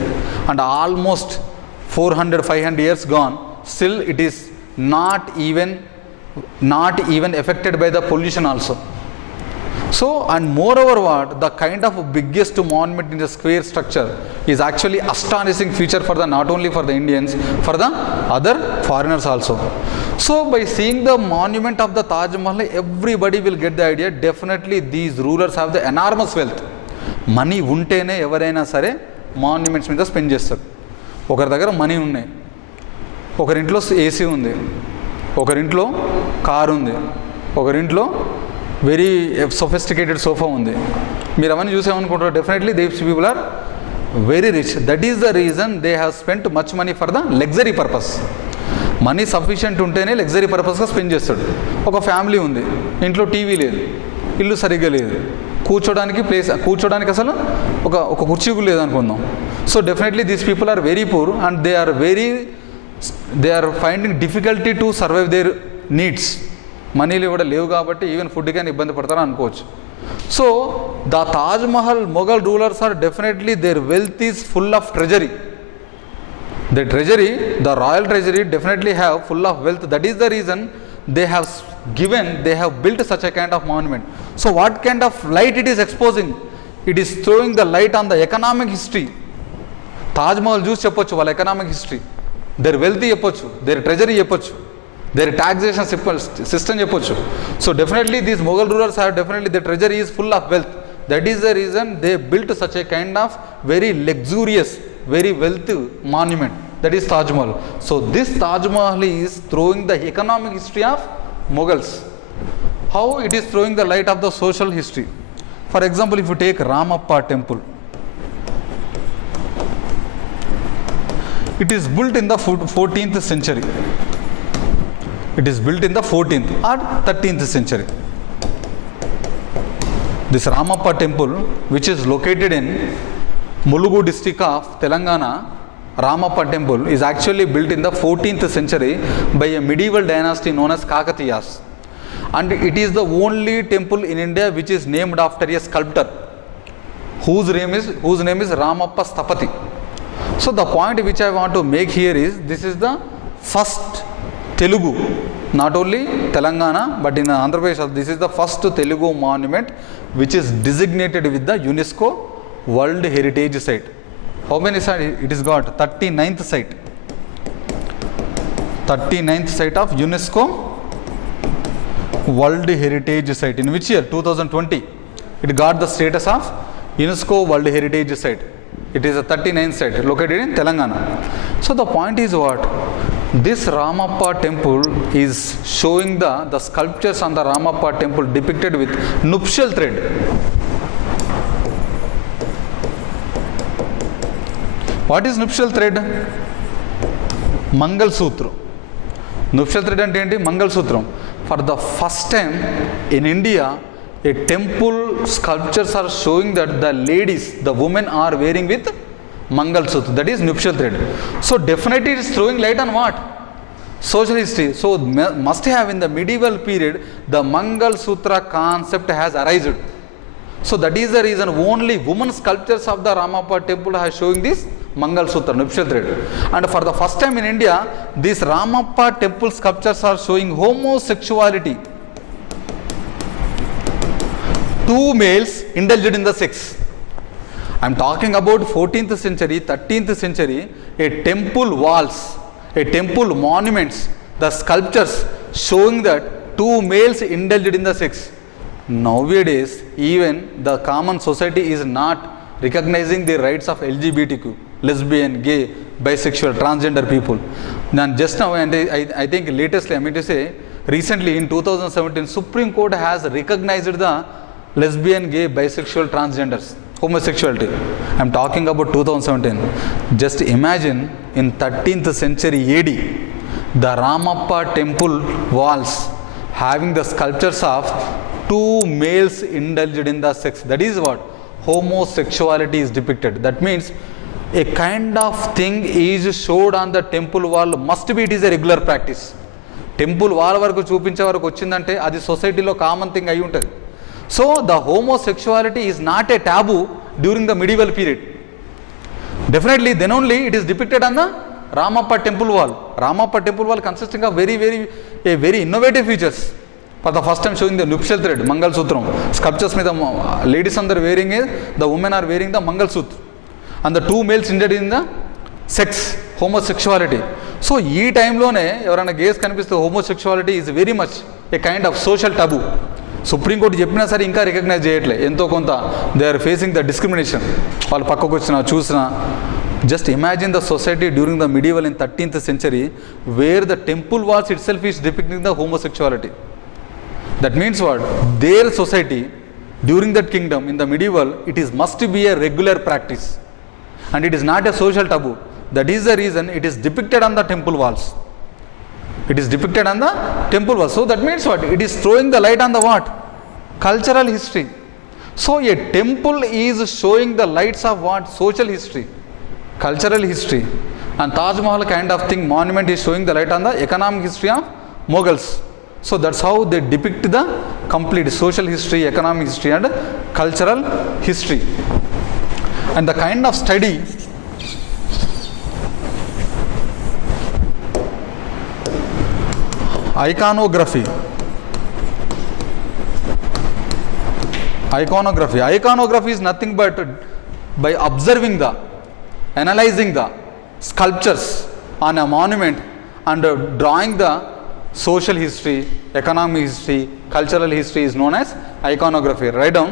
and almost 400, 500 years gone. Still it is not even affected by the pollution also. So, and moreover what, the kind of biggest monument in the square structure is actually astonishing feature for the, not only for the Indians, for the other foreigners also. So, by seeing the monument of the Taj Mahal, everybody will get the idea, definitely these rulers have the enormous wealth. Money untene evaraina sare monuments మీద spend చేస్తారు. ఒకరి దగ్గర money ఉన్నాయి, ఒకరింట్లో AC ఉంది, ఒకరింట్లో car ఉంది, ఒకరింట్లో very sophisticated sofa ఉంది. మీరు అవన్నీ చూసేమనుకుంటారు, definitely these people are very rich. That is the reason they have spent much money for the luxury purpose. Money sufficient ఉంటేనే లగ్జరీ పర్పస్గా స్పెండ్ చేస్తాడు. ఒక ఫ్యామిలీ ఉంది, ఇంట్లో టీవీ లేదు, ఇల్లు సరిగ్గా లేదు, కూర్చోడానికి అసలు ఒక కుర్చీ లేదు అనుకుందాం. So definitely these people are very poor and they are finding difficulty to survive their needs. మనీలు కూడా లేవు కాబట్టి ఈవెన్ ఫుడ్ కానీ ఇబ్బంది పడతారని అనుకోవచ్చు. So the Taj Mahal Mughal rulers are definitely their wealth is full of treasury. The treasury, the royal treasury definitely have full of wealth. That is the reason they have built such a kind of monument. So what kind of light it is exposing? It is throwing the light on the economic history. Taj Mahal చూసి చెప్పొచ్చు వాళ్ళ economic history, their wealth చెప్పొచ్చు, their treasury చెప్పొచ్చు, their taxation system చెప్పొచ్చు. So definitely these Mughal rulers have definitely their treasury is full of wealth. That is the reason they built such a kind of very luxurious, very wealthy monument, that is Taj Mahal. So this Taj Mahal is throwing the economic history of Mughals. How it is throwing the light of the social history? For example, if you take Ramappa temple, it is built in the 14th century. It is built in the 14th or 13th century. This Ramappa temple, which is located in Mulugu district of Telangana, Ramappa temple is actually built in the 14th century by a medieval dynasty known as Kakatiyas. And it is the only temple in India which is named after a sculptor whose name is Ramappa Sthapati. So the point which I want to make here is, this is the first Telugu, not only Telangana but in Andhra Pradesh, this is the first Telugu monument which is designated with the UNESCO World Heritage Site. How many sites it is got? 39th site. 39th site of UNESCO World Heritage Site. In which year? 2020. It got the status of UNESCO World Heritage Site. It is a 39th site located in Telangana. So the point is what? This Ramappa temple is showing the sculptures on the Ramappa temple depicted with nuptial thread. What is nuptial thread? Mangal Sutra. Nuptial thread ante enti? Mangal Sutram. For the first time in India, a temple sculptures are showing that the ladies, the women are wearing with Mangal Sutra. That is nuptial thread. So definitely it is throwing light on what? Social history. So must have in the medieval period, the Mangal Sutra concept has arisen. So that is the reason only women sculptures of the Ramappa temple are showing this Mangal Sutra, nuptial thread. And for the first time in India, these Ramappa temple sculptures are showing homosexuality. Two males indulged in the sex. I am talking about 14th century, 13th century, a temple walls, a temple monuments, the sculptures showing that two males indulged in the sex. Nowadays, even the common society is not recognizing the rights of LGBTQ, lesbian, gay, bisexual, transgender people. Now, just now, and I think latestly, I mean to say, recently in 2017, Supreme Court has recognized the lesbian, gay, bisexual, transgenders, homosexuality. I am talking about 2017. Just imagine in 13th century AD, the Ramappa temple walls having the sculptures of two males indulged in the sex. That is what? Homosexuality is depicted. That means a kind of thing is showed on the temple wall, must be it is a regular practice. Temple wall వరకు చూపించే వరకు వచ్చిందంటే అది సొసైటీలో common thing అయి ఉంటుంది. So the homosexuality is not a taboo during the medieval period. Definitely then only it is depicted on the Ramappa temple wall. Ramappa temple wall consisting of very innovative features. For the first time showing the nuptial thread, Mangal Sutram. Sculptures में the ladies are wearing it, the women are wearing the Mangal Sutra. And the two males indulged in the sex, homosexuality. So ఈ టైంలోనే ఎవరైనా gas కనిపిస్తే homosexuality is very much a kind of social taboo. Supreme court చెప్పినా సరే ఇంకా recognise చేయట్లే, ఎంతో కొంత they are facing the discrimination. వాళ్ళు పక్కకు వచ్చినా చూసినా. Just imagine the society during the medieval in 13th century where the temple walls itself is depicting the homosexuality. That means what? Their society during that kingdom in the medieval, it is must be a regular practice and it is not a social taboo. That is the reason it is depicted on the temple walls. It is depicted on the temple walls. So that means what? It is throwing the light on the what? Cultural history. So a temple is showing the lights of what? Social history, cultural history. And Taj Mahal kind of thing monument is showing the light on the economic history of Mughals. So that's how they depict the complete social history, economic history and cultural history. And the kind of study iconography. Iconography is nothing but by observing the, analyzing the sculptures on a monument and drawing the social history, economic history, cultural history is known as iconography. Write down.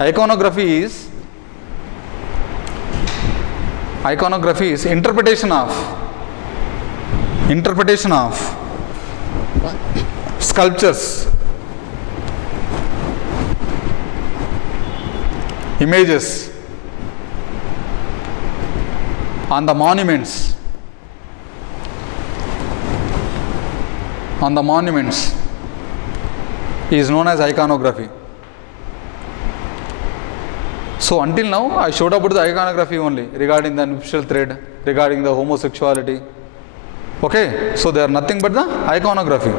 Iconography is interpretation of sculptures, images on the monuments on the monuments is known as iconography. So until now I showed about the iconography only regarding the nuptial thread, regarding the homosexuality. Okay, so they are nothing but the iconography.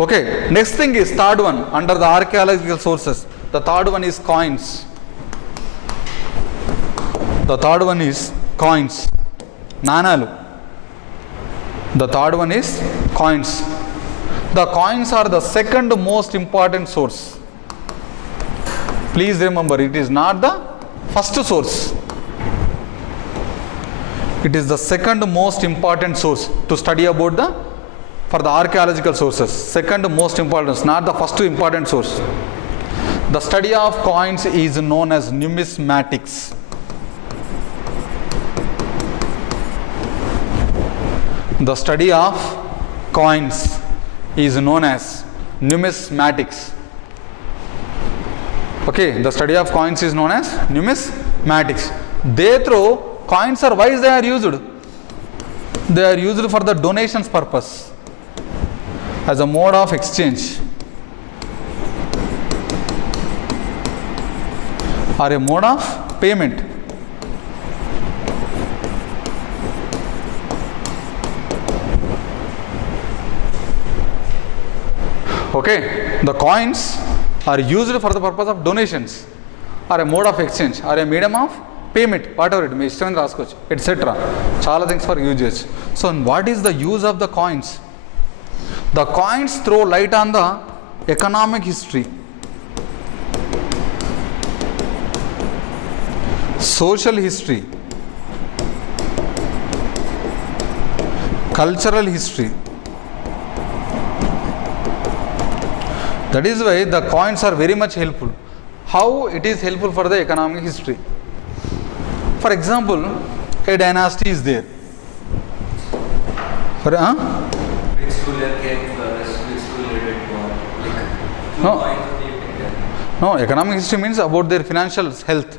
Okay, next thing is third one under the archaeological sources. The third one is coins. The third one is coins. Nanalu. The third one is coins. The coins are the second most important source. Please remember, it is not the first source. It is the second most important source to study about for the archaeological sources. Second most important, not the first important source. The study of coins is known as numismatics. The study of coins is known as numismatics. Okay, the study of coins is known as numismatics. Coins are, why they are used? They are used for the donations purpose, as a mode of exchange or a mode of payment. Okay, the coins are used for the purpose of donations or a mode of exchange or a medium of payment, whatever it may be, etc. Chala things for usage. So what is the use of the coins? The coins throw light on the economic history, social history, cultural history. That is why the coins are very much helpful. How it is helpful for the economic history? For example, a dynasty is there. Which ruler came first, which ruler did what? No, economic history means about their financial health.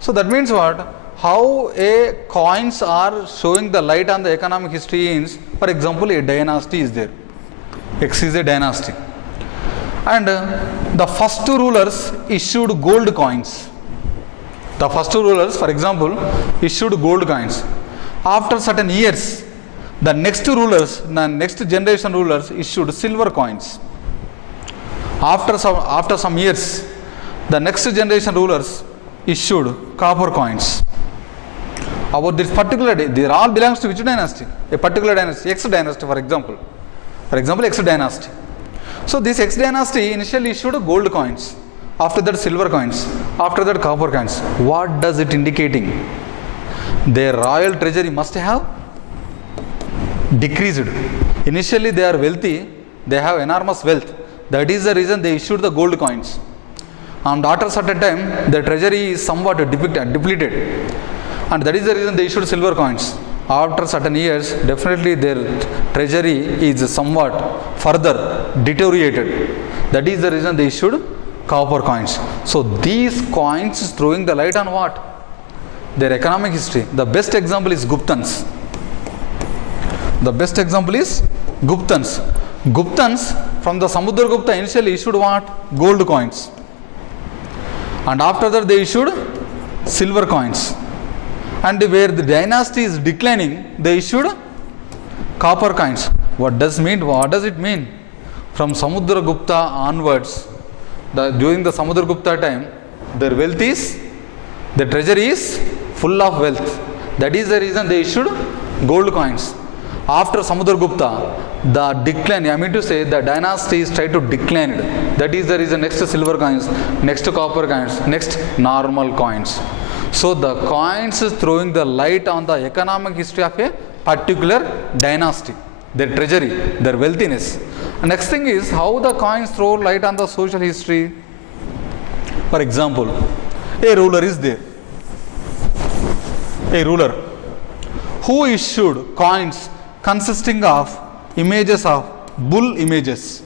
So that means what? How a coins are showing the light on the economic history is, for example, a dynasty is there. X is a dynasty. And the first two rulers issued gold coins. The first two rulers, for example, issued gold coins. After certain years, the next rulers, the next generation rulers issued silver coins. After some years, the next generation rulers issued copper coins. About this particular day, they all belongs to which dynasty? A particular dynasty, X dynasty, for example. For example, X dynasty. So this X dynasty initially issued gold coins. After that silver coins. After that copper coins. What does it indicating? Their royal treasury must have decreased. Initially they are wealthy. They have enormous wealth. That is the reason they issued the gold coins. And after certain time, their treasury is somewhat depleted. And that is the reason they issued silver coins. After certain years, definitely their treasury is somewhat further deteriorated. That is the reason they issued copper coins. So these coins is throwing the light on what? Their economic history. The best example is Guptans. The best example is Guptans. Guptans from the Samudragupta initially issued what? Gold coins. And after that they issued silver coins. And where the dynasty is declining, they issued copper coins. What does it mean? From Samudragupta onwards, during the Samudragupta time, their treasury is full of wealth. That is the reason they issued gold coins. After Samudragupta, the decline, the dynasty is trying to decline. That is the reason next silver coins, next copper coins, next normal coins. So the coins is throwing the light on the economic history of a particular dynasty, their treasury, their wealthiness. Next thing is how the coins throw light on the social history. For example, a ruler is there. A ruler who issued coins consisting of images of bull images.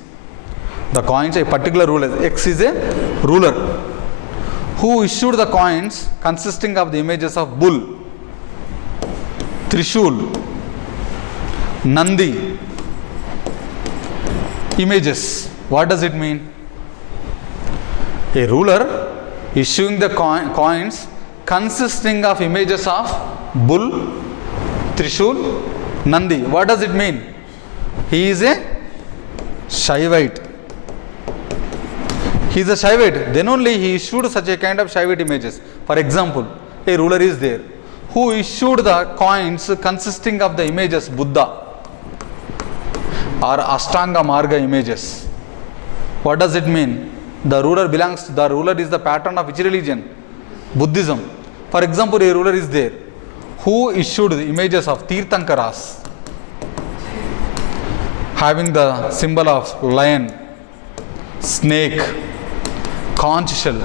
The coins, a particular ruler, X is a ruler who issued the coins consisting of the images of bull, Trishul, Nandi, Images. What does it mean? A ruler issuing the coins consisting of images of bull, Trishul, Nandi. What does it mean? He is a Shaivite. He is a Shaivite. Then only he issued such a kind of Shaivite images. For example, a ruler is there who issued the coins consisting of the images Buddha or Ashtanga Marga images. What does it mean? The ruler is the patron of which religion? Buddhism. For example, a ruler is there who issued the images of Tirthankaras having the symbol of lion, snake, conch shell.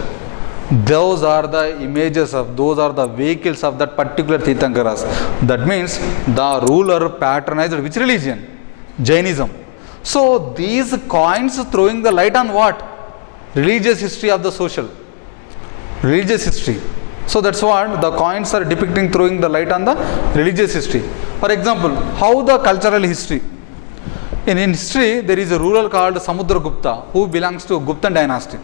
Those are the images of, those are the vehicles of that particular Tirthankaras. That means the ruler patronized which religion? Jainism. So these coins throwing the light on what? Religious history of the social. Religious history. So that's what the coins are depicting, throwing the light on the religious history. For example, how the cultural history. In history, there is a ruler called Samudragupta who belongs to Guptan dynasty.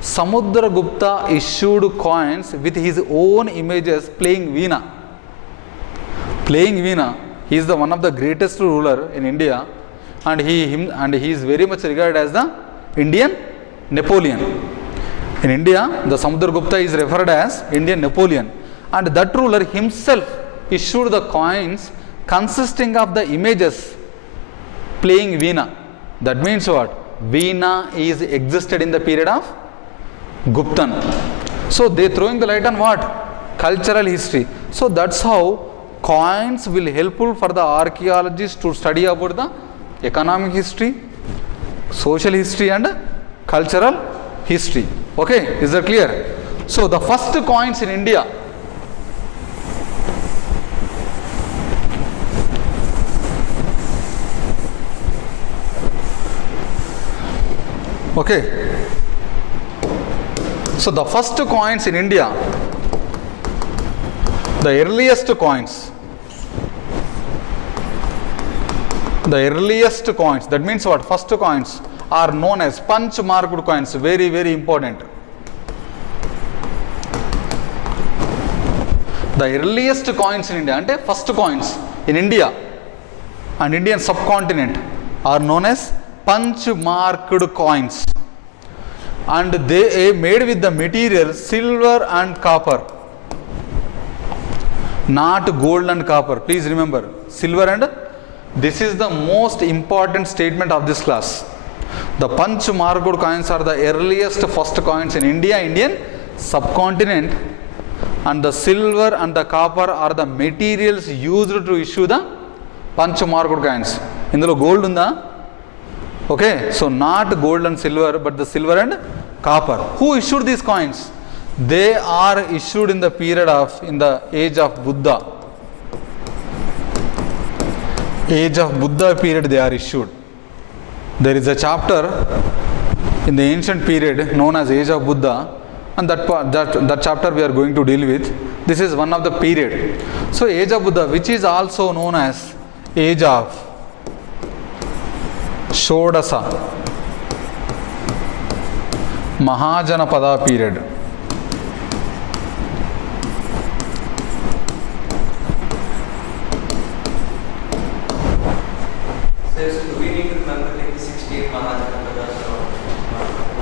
Samudragupta issued coins with his own images playing veena. Playing veena. He is the one of the greatest ruler in India, and he is very much regarded as the Indian Napoleon. In India, the Samudragupta is referred as Indian Napoleon, and that ruler himself issued the coins consisting of the images playing veena. That means what? Veena is existed in the period of Guptan. So they throwing the light on what? Cultural history. So that's how coins will helpful for the archaeologists to study about the economic history, social history and cultural history. Okay, is that clear? So the first coins in India, okay, so the first coins in India, the earliest coins, that means what? First coins are known as punch marked coins. Very, very important. The earliest coins in India, ante first coins in India and Indian subcontinent are known as punch marked coins, and they are made with the material silver and copper, not gold and copper. Please remember, silver and, this is the most important statement of this class. The punch marked coins are the earliest first coins in India, Indian subcontinent, and the silver and the copper are the materials used to issue the punch marked coins. Indulo gold unda? Okay, so not gold and silver, but the silver and copper. Who issued these coins? They are issued in the period of, in the age of Buddha. Age of Buddha period they are issued. There is a chapter in the ancient period known as Age of Buddha, and that chapter we are going to deal with. This is one of the period. So Age of Buddha, which is also known as Age of Shodasa Mahajanapada period.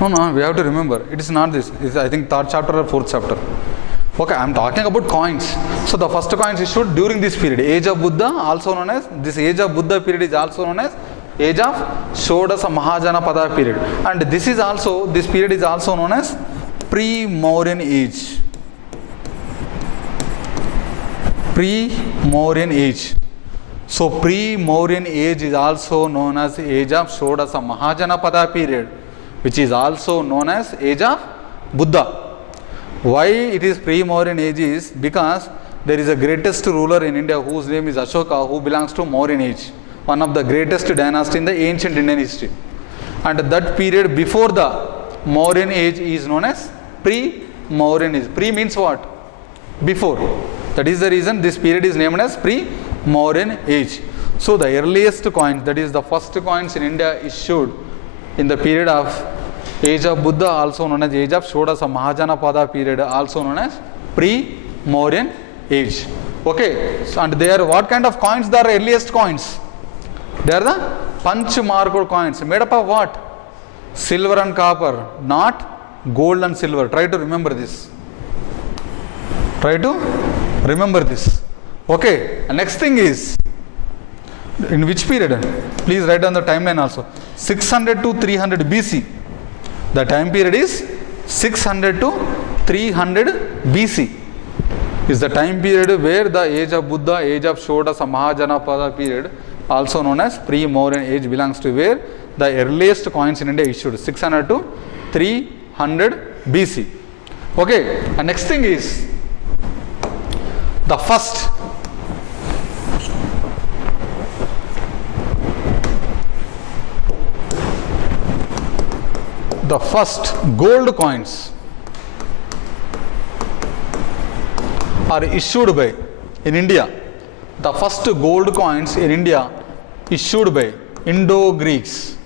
No, we have to remember, it is not this. It's, I think, third chapter or fourth chapter. Okay, I am talking about coins. So the first coins issued during this period, Age of Buddha, also known as, this Age of Buddha period is also known as Age of Shodasa Mahajanapada period. And this is also, this period is also known as Pre-Mauryan age. Pre-Mauryan age. So Pre-Mauryan age is also known as Age of Shodasa Mahajanapada period, which is also known as Age of Buddha. Why it is Pre-Mauryan age is because there is a greatest ruler in India whose name is Ashoka, who belongs to Mauryan age, one of the greatest dynasty in the ancient Indian history. And that period before the Mauryan age is known as Pre-Mauryan age. Pre means what? Before. That is the reason this period is named as Pre-Mauryan age. So the earliest coins, that is the first coins in India issued in the period of age of Buddha, also known as age of Shodasa Mahajanapada period, also known as pre-Mauryan age. Okay, so, and they are what kind of coins? They are earliest coins. They are the punch marked coins made up of what? Silver and copper, not gold and silver. Try to remember this. Try to remember this. Okay, and next thing is, in which period? Please write down the timeline also. 600 to 300 BC. The time period is 600 to 300 BC. Is the time period where the age of Buddha, age of Shodasa Mahajanapada period, also known as pre-Mauryan age, belongs to where the earliest coins in India issued, 600 to 300 BC. Okay, and next thing is the first gold coins are issued by, in India, the first gold coins in India issued by Indo-Greeks,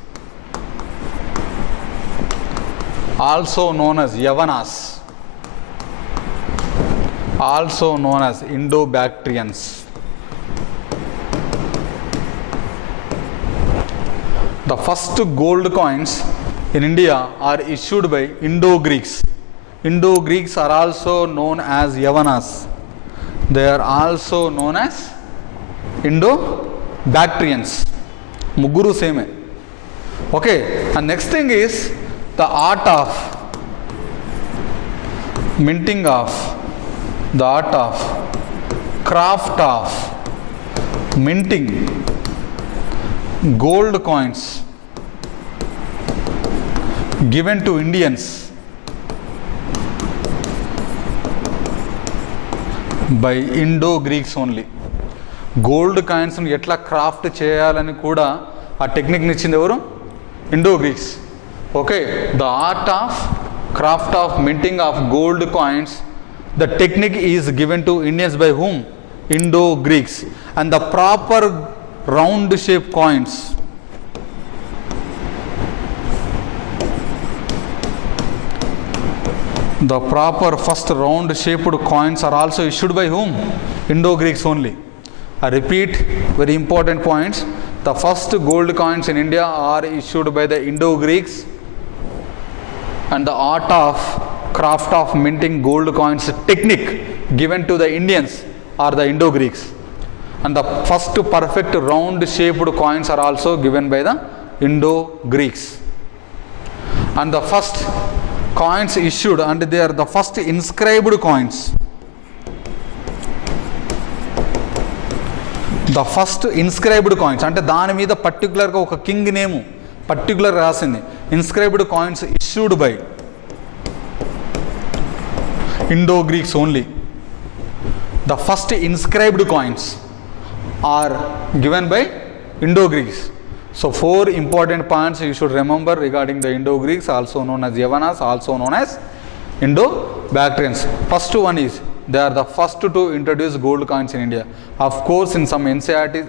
also known as Yavanas, also known as Indo-Bactrians. The first gold coins in India are issued by Indo-Greeks. Indo-Greeks are also known as Yavanas. They are also known as Indo-Bactrians. Muguru same. Okay, and next thing is the art of minting of, the art of craft of minting gold coins given to Indians by Indo-Greeks only. Gold coins ఎట్లా craft చేయాలని కూడా ఆ టెక్నిక్ని ఇచ్చింది ఎవరు? Indo-Greeks. Okay, the art of craft of minting of gold coins, the technique is given to Indians by whom? Indo-Greeks. And the proper round shape coins, the proper first round shaped coins are also issued by whom? Indo-Greeks only. I repeat, very important points. The first gold coins in India are issued by the Indo-Greeks, and the art of craft of minting gold coins technique given to the Indians are the Indo-Greeks. And the first perfect round shaped coins are also given by the Indo-Greeks. And the first coins issued, and they are the first inscribed coins. The first inscribed coins, అంటే దాని మీద పర్టికులర్గా ఒక king నేము particular రాసింది. Inscribed coins issued by Indo-Greeks only. The first inscribed coins are given by Indo-Greeks. So 4 important points you should remember regarding the Indo-Greeks, also known as Yavanas, also known as Indo-Bactrians. First one is, they are the first to introduce gold coins in India. Of course, in some NCERTs,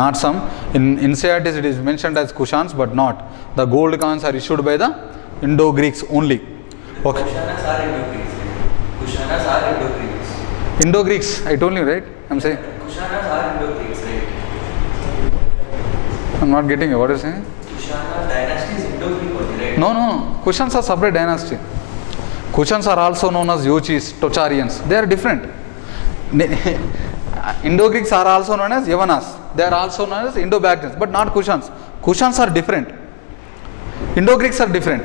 not some, in NCERTs it is mentioned as Kushans, but not. The gold coins are issued by the Indo-Greeks only. Okay. Kushanas are Indo-Greeks. Kushanas are Indo-Greeks. Indo-Greeks, I told you, right? I'm saying. Kushanas are Indo-Greeks, right? I'm not getting it. What are you saying? Kushana dynasty is Indo-Greek only, right? No. Kushans are separate dynasty. Kushans are also known as Yochis, Tocharians. They are different. Indo-Greeks are also known as Yavanas. They are also known as Indo-Bactrians, but not Kushans. Kushans are different. Indo-Greeks are different.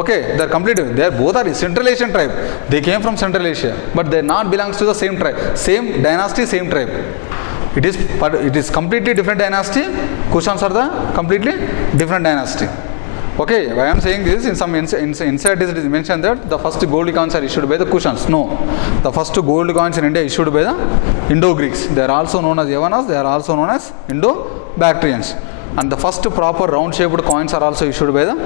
Okay, they are completely. They are both are Central Asian tribe. They came from Central Asia, but they not belongs to the same tribe, same dynasty, same tribe. It is completely different dynasty. Kushans are the completely different dynasty. Okay, why I am saying this, in some inside it is mentioned that the first gold coins are issued by the Kushans. No, the first gold coins in India issued by the Indo-Greeks. They are also known as Yavanas, they are also known as Indo-Bactrians. And the first proper round shaped coins are also issued by the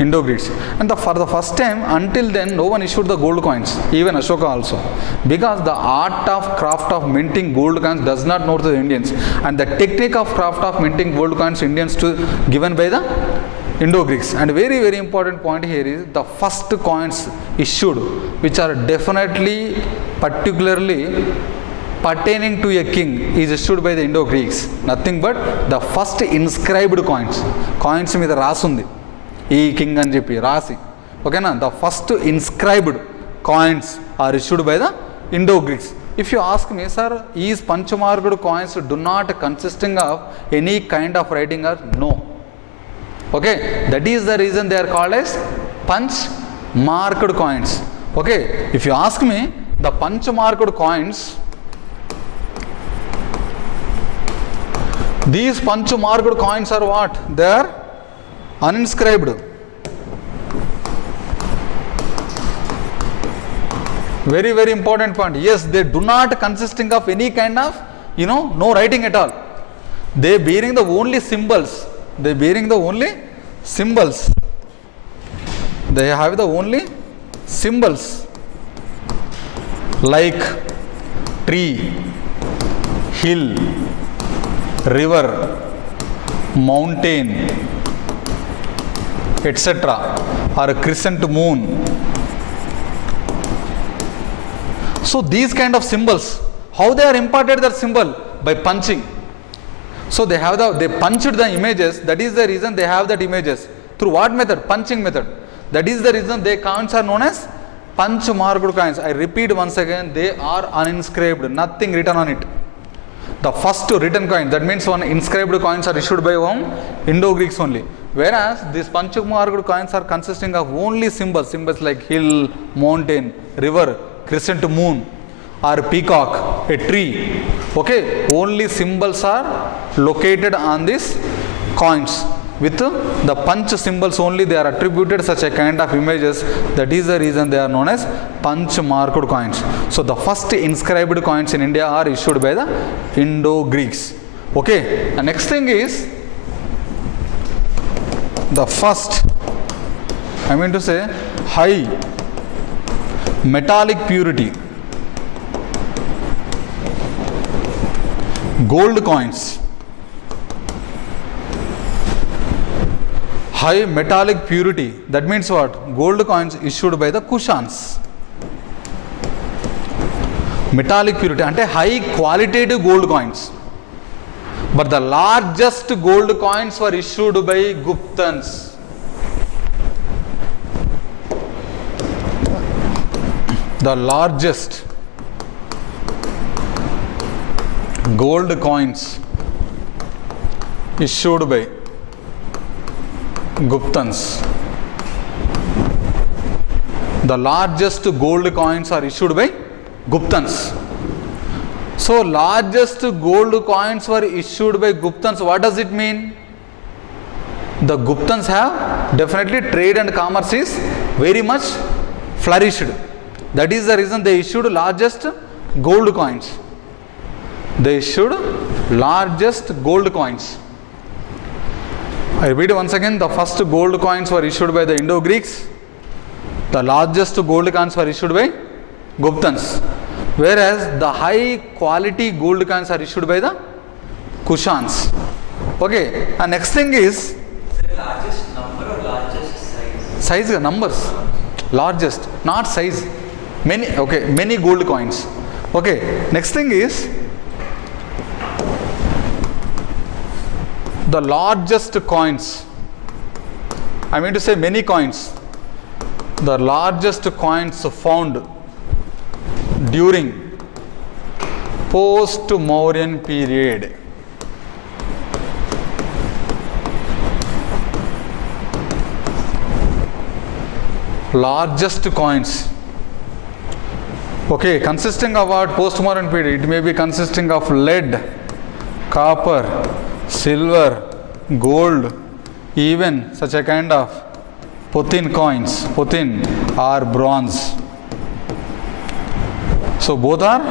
Indo-Greeks. And for the first time, until then, no one issued the gold coins, even Ashoka also. Because the art of craft of minting gold coins does not know to the Indians. And the technique of craft of minting gold coins Indians to given by the Indo-Greeks. And very, very important point here is the first coins issued, which are definitely, particularly pertaining to a king, is issued by the Indo-Greeks. Nothing but the first inscribed coins. Coins మీద రాసుంది ఈ king అని చెప్పి రాసి, ఓకేనా. The first inscribed coins are issued by the Indo-Greeks. If you ask me, sir, is punch-marked coins do not consisting of any kind of writing or no? Okay, that is the reason they are called as punch-marked coins. Okay, if you ask me, the punch-marked coins, these punch-marked coins are what? They are uninscribed. Very, very important point. Yes, they do not consisting of any kind of, no writing at all. They bearing the only symbols. They bearing the only symbols. They have the only symbols like tree, hill, river, mountain, etc. or a crescent moon. So these kind of symbols, how they are imparted that symbol? By punching. So they punched the images. That is the reason they have that images. Through what method? Punching method. That is the reason their coins are known as punch-marked coins. I repeat once again, they are uninscribed. Nothing written on it. The first written coin, that means one inscribed coins are issued by Indo-Greeks only. Whereas these punch-marked coins are consisting of only symbols like hill, mountain, river, crescent moon, or peacock, a tree. Okay, only symbols are located on these coins. With the punch symbols only they are attributed such a kind of images. That is the reason they are known as punch-marked coins. So the first inscribed coins in India are issued by the Indo-Greeks. Okay, the next thing is the first, I mean to say, high metallic purity gold coins. High metallic purity, that means what? Gold coins issued by the Kushans. Metallic purity ante high qualitative gold coins. But the largest gold coins were issued by Guptans. The largest gold coins issued by Guptans. The largest gold coins are issued by Guptans. So largest gold coins were issued by Guptans. What does it mean? The Guptans have definitely trade and commerce is very much flourished. That is the reason they issued largest gold coins. They issued largest gold coins. I repeat once again, the first gold coins were issued by the Indo-Greeks. The largest gold coins were issued by Guptans. Whereas the high quality gold coins are issued by the Kushans. Okay, and next thing is the largest number or largest size? Size, numbers. Largest, not size. Many gold coins. Okay, next thing is the largest coins. I mean to say many coins. The largest coins found during post-Mauryan period. Largest coins. Okay, consisting of what? Post-Mauryan period. It may be consisting of lead, copper, silver, gold, even such a kind of Pothin coins, Pothin or bronze. So both are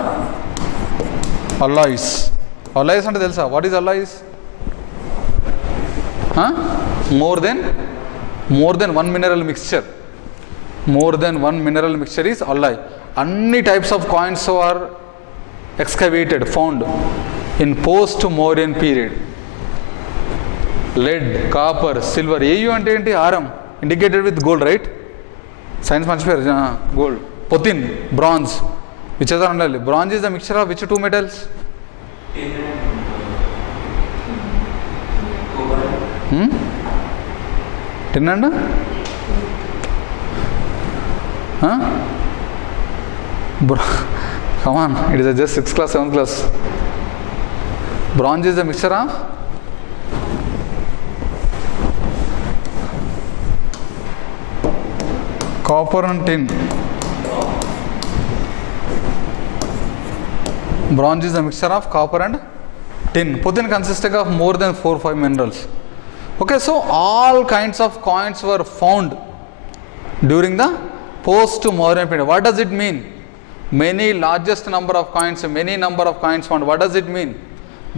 alloys. Alloys ante telusa? What is alloys? More than one mineral mixture. More than one mineral mixture is alloy. Any types of coins are excavated, found in post-Mauryan period. lead, copper, silver. AU అంటే ఏంటి? Aurum, indicated with gold, right? Science మర్చిపోయారు, gold. పొతిన్, bronze, which other ఉండాలి. Bronze is the mixture of which two metals? Tin and come on, it is just 6th class, 7th class. Bronze is the mixture of copper and tin. Bronze is the mixture of copper and tin. Putin consisted of more than 4-5 minerals. Okay, so all kinds of coins were found during the post-modern period. What does it mean? Many largest number of coins, many number of coins found. What does it mean?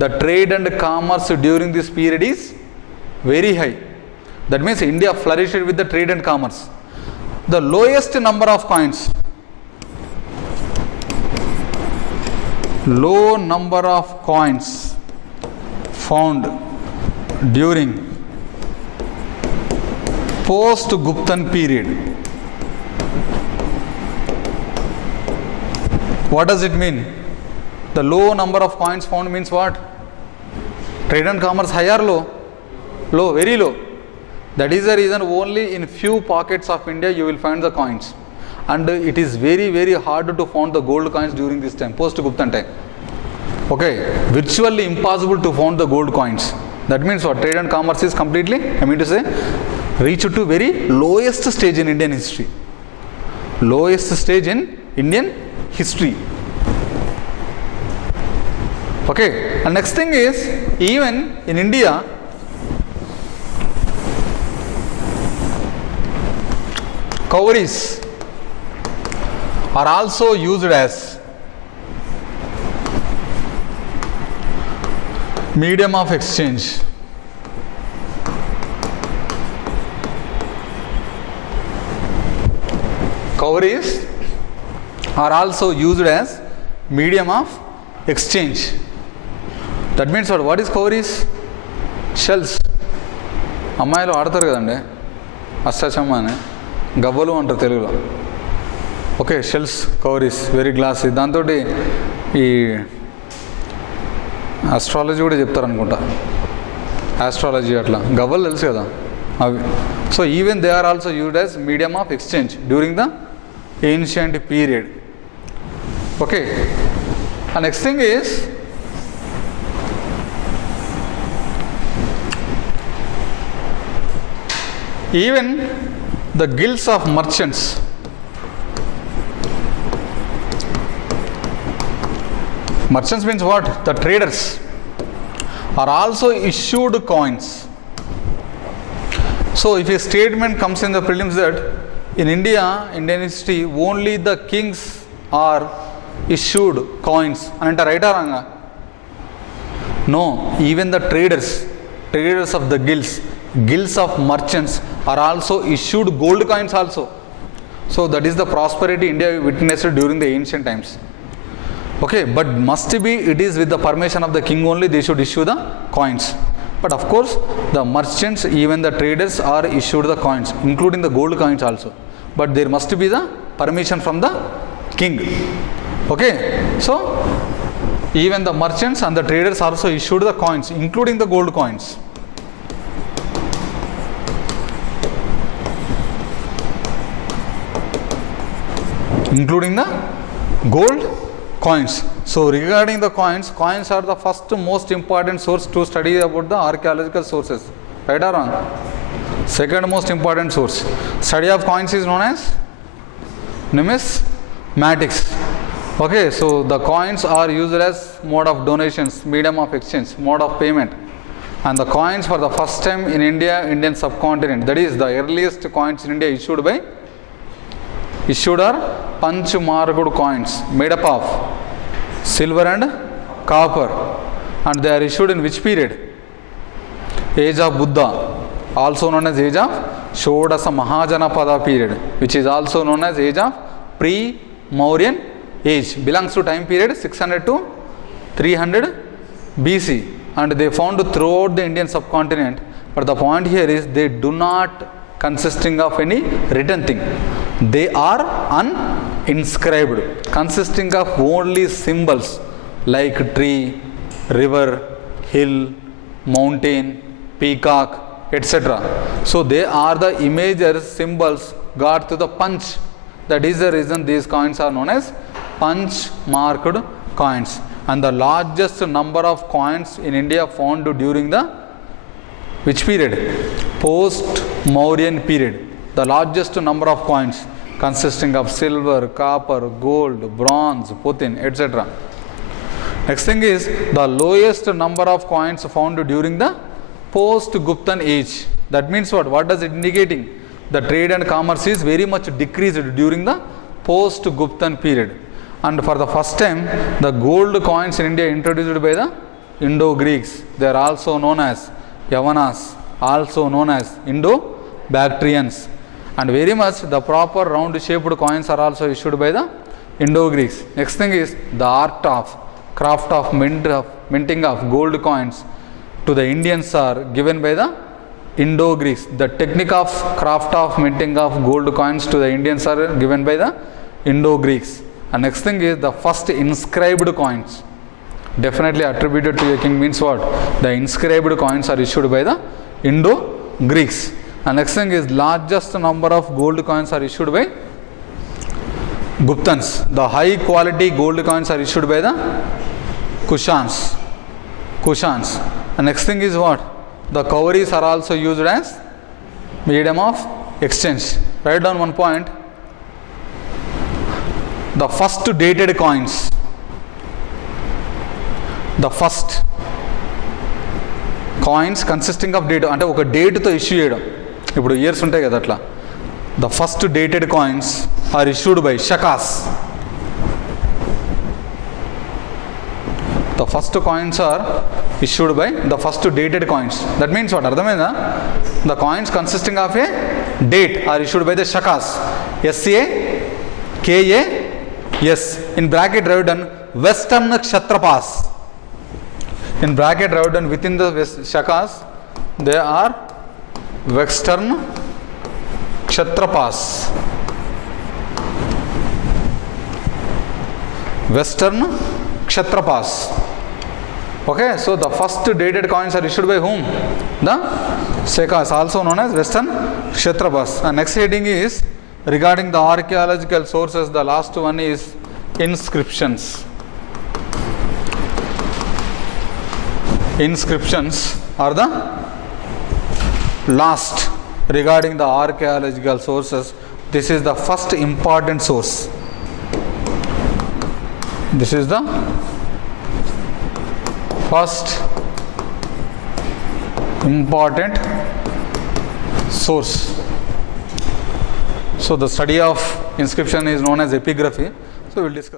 The trade and commerce during this period is very high. That means India flourished with the trade and commerce. The lowest number of coins, low number of coins found during post-Guptan period. What does it mean? The low number of coins found means what? Trade and commerce high or low? Low, very low. That is the reason only in few pockets of India you will find the coins. And it is very, very hard to find the gold coins during this time, post-Guptan time. Okay, virtually impossible to find the gold coins. That means what? Trade and commerce is completely, I mean to say, reached to very lowest stage in Indian history. Lowest stage in Indian history. Okay, and next thing is, even in India, cowries are also used as medium of exchange. Cowries are also used as medium of exchange. That means what is cowries? Shells. అమ్మాయిలు ఆడతారు కదండి అష్టాచమ్మ అని, గవ్వలు అంటారు తెలుగులో. Okay, shells, cowries, very glassy. దాంతో ఈ astrology కూడా చెప్తారు అనుకుంటా, ఆస్ట్రాలజీ అట్లా. గవ్వలు తెలుసు కదా అవి. So even they are also used as medium of exchange during the ancient period. Okay, and next thing is, even the guilds of merchants means what? The traders are also issued coins. So if a statement comes in the prelims that in Indian history only the kings are issued coins, and right or wrong? No, even the traders of the guilds of merchants are also issued gold coins also. So that is the prosperity India witnessed during the ancient times. Okay, but must be it is with the permission of the king only they should issue the coins. But of course the merchants, even the traders are issued the coins, including the gold coins also. But there must be the permission from the king. Okay, so even the merchants and the traders also issued the coins, including the gold coins. Including the gold coins. So regarding the coins are the first most important source to study about the archaeological sources. Right or wrong? Second most important source. Study of coins is known as numismatics. Okay, so the coins are used as mode of donations, medium of exchange, mode of payment. And the coins for the first time in Indian subcontinent, that is the earliest coins in India issued are punch-marked coins made up of silver and copper, and they are issued in which period? Age of Buddha, also known as age of Shodasa Mahajanapada period, which is also known as age of pre-Mauryan age, belongs to time period 600 to 300 BC, and they found throughout the Indian subcontinent But the point here is they do not consisting of any written thing. They are uninscribed, consisting of only symbols like tree, river, hill, mountain, peacock, etc. So they are the images, symbols got to the punch. That is the reason these coins are known as punch marked coins. And the largest number of coins in India found during the which period? Post-Mauryan period. The largest number of coins consisting of silver, copper, gold, bronze, putin, etc. Next thing is the lowest number of coins found during the post-Guptan age. That means what? What does it indicating? The trade and commerce is very much decreased during the post-Guptan period. And for the first time, the gold coins in India introduced by the Indo-Greeks. They are also known as Yavanas, also known as Indo-Bactrians. And very much the proper round-shaped coins are also issued by the Indo-Greeks. Next thing is the art of, craft of minting of gold coins to the Indians are given by the Indo-Greeks. The technique of craft of minting of gold coins to the Indians are given by the Indo-Greeks. And next thing is the first inscribed coins. Definitely attributed to a king means what? The inscribed coins are issued by the Indo-Greeks. And next thing is largest number of gold coins are issued by Guptans. The high quality gold coins are issued by the Kushans. And next thing is what? The cowries are also used as medium of exchange. Write down one point. The first dated coins. The first coins consisting of date అంటే ఒక డేట్తో issue చేయడం. ఇప్పుడు years ఉంటాయి కదా అట్లా. The first dated coins are issued by shakas. The first coins are issued by the first dated coins. That means what? అర్థమైందా? The coins consisting of a date are issued by the shakas. SAKAS. In bracket write down Western Kshatrapas. In bracket write down within the shakas they are Western Kshatrapas. Western Kshatrapas. Okay, so the first dated coins are issued by whom? The shakas, also known as Western Kshatrapas. And next heading is regarding the archaeological sources. The last one is inscriptions. Inscriptions are the last regarding the archaeological sources. This is the first important source. This is the first important source. So the study of inscription is known as epigraphy. So we will discuss.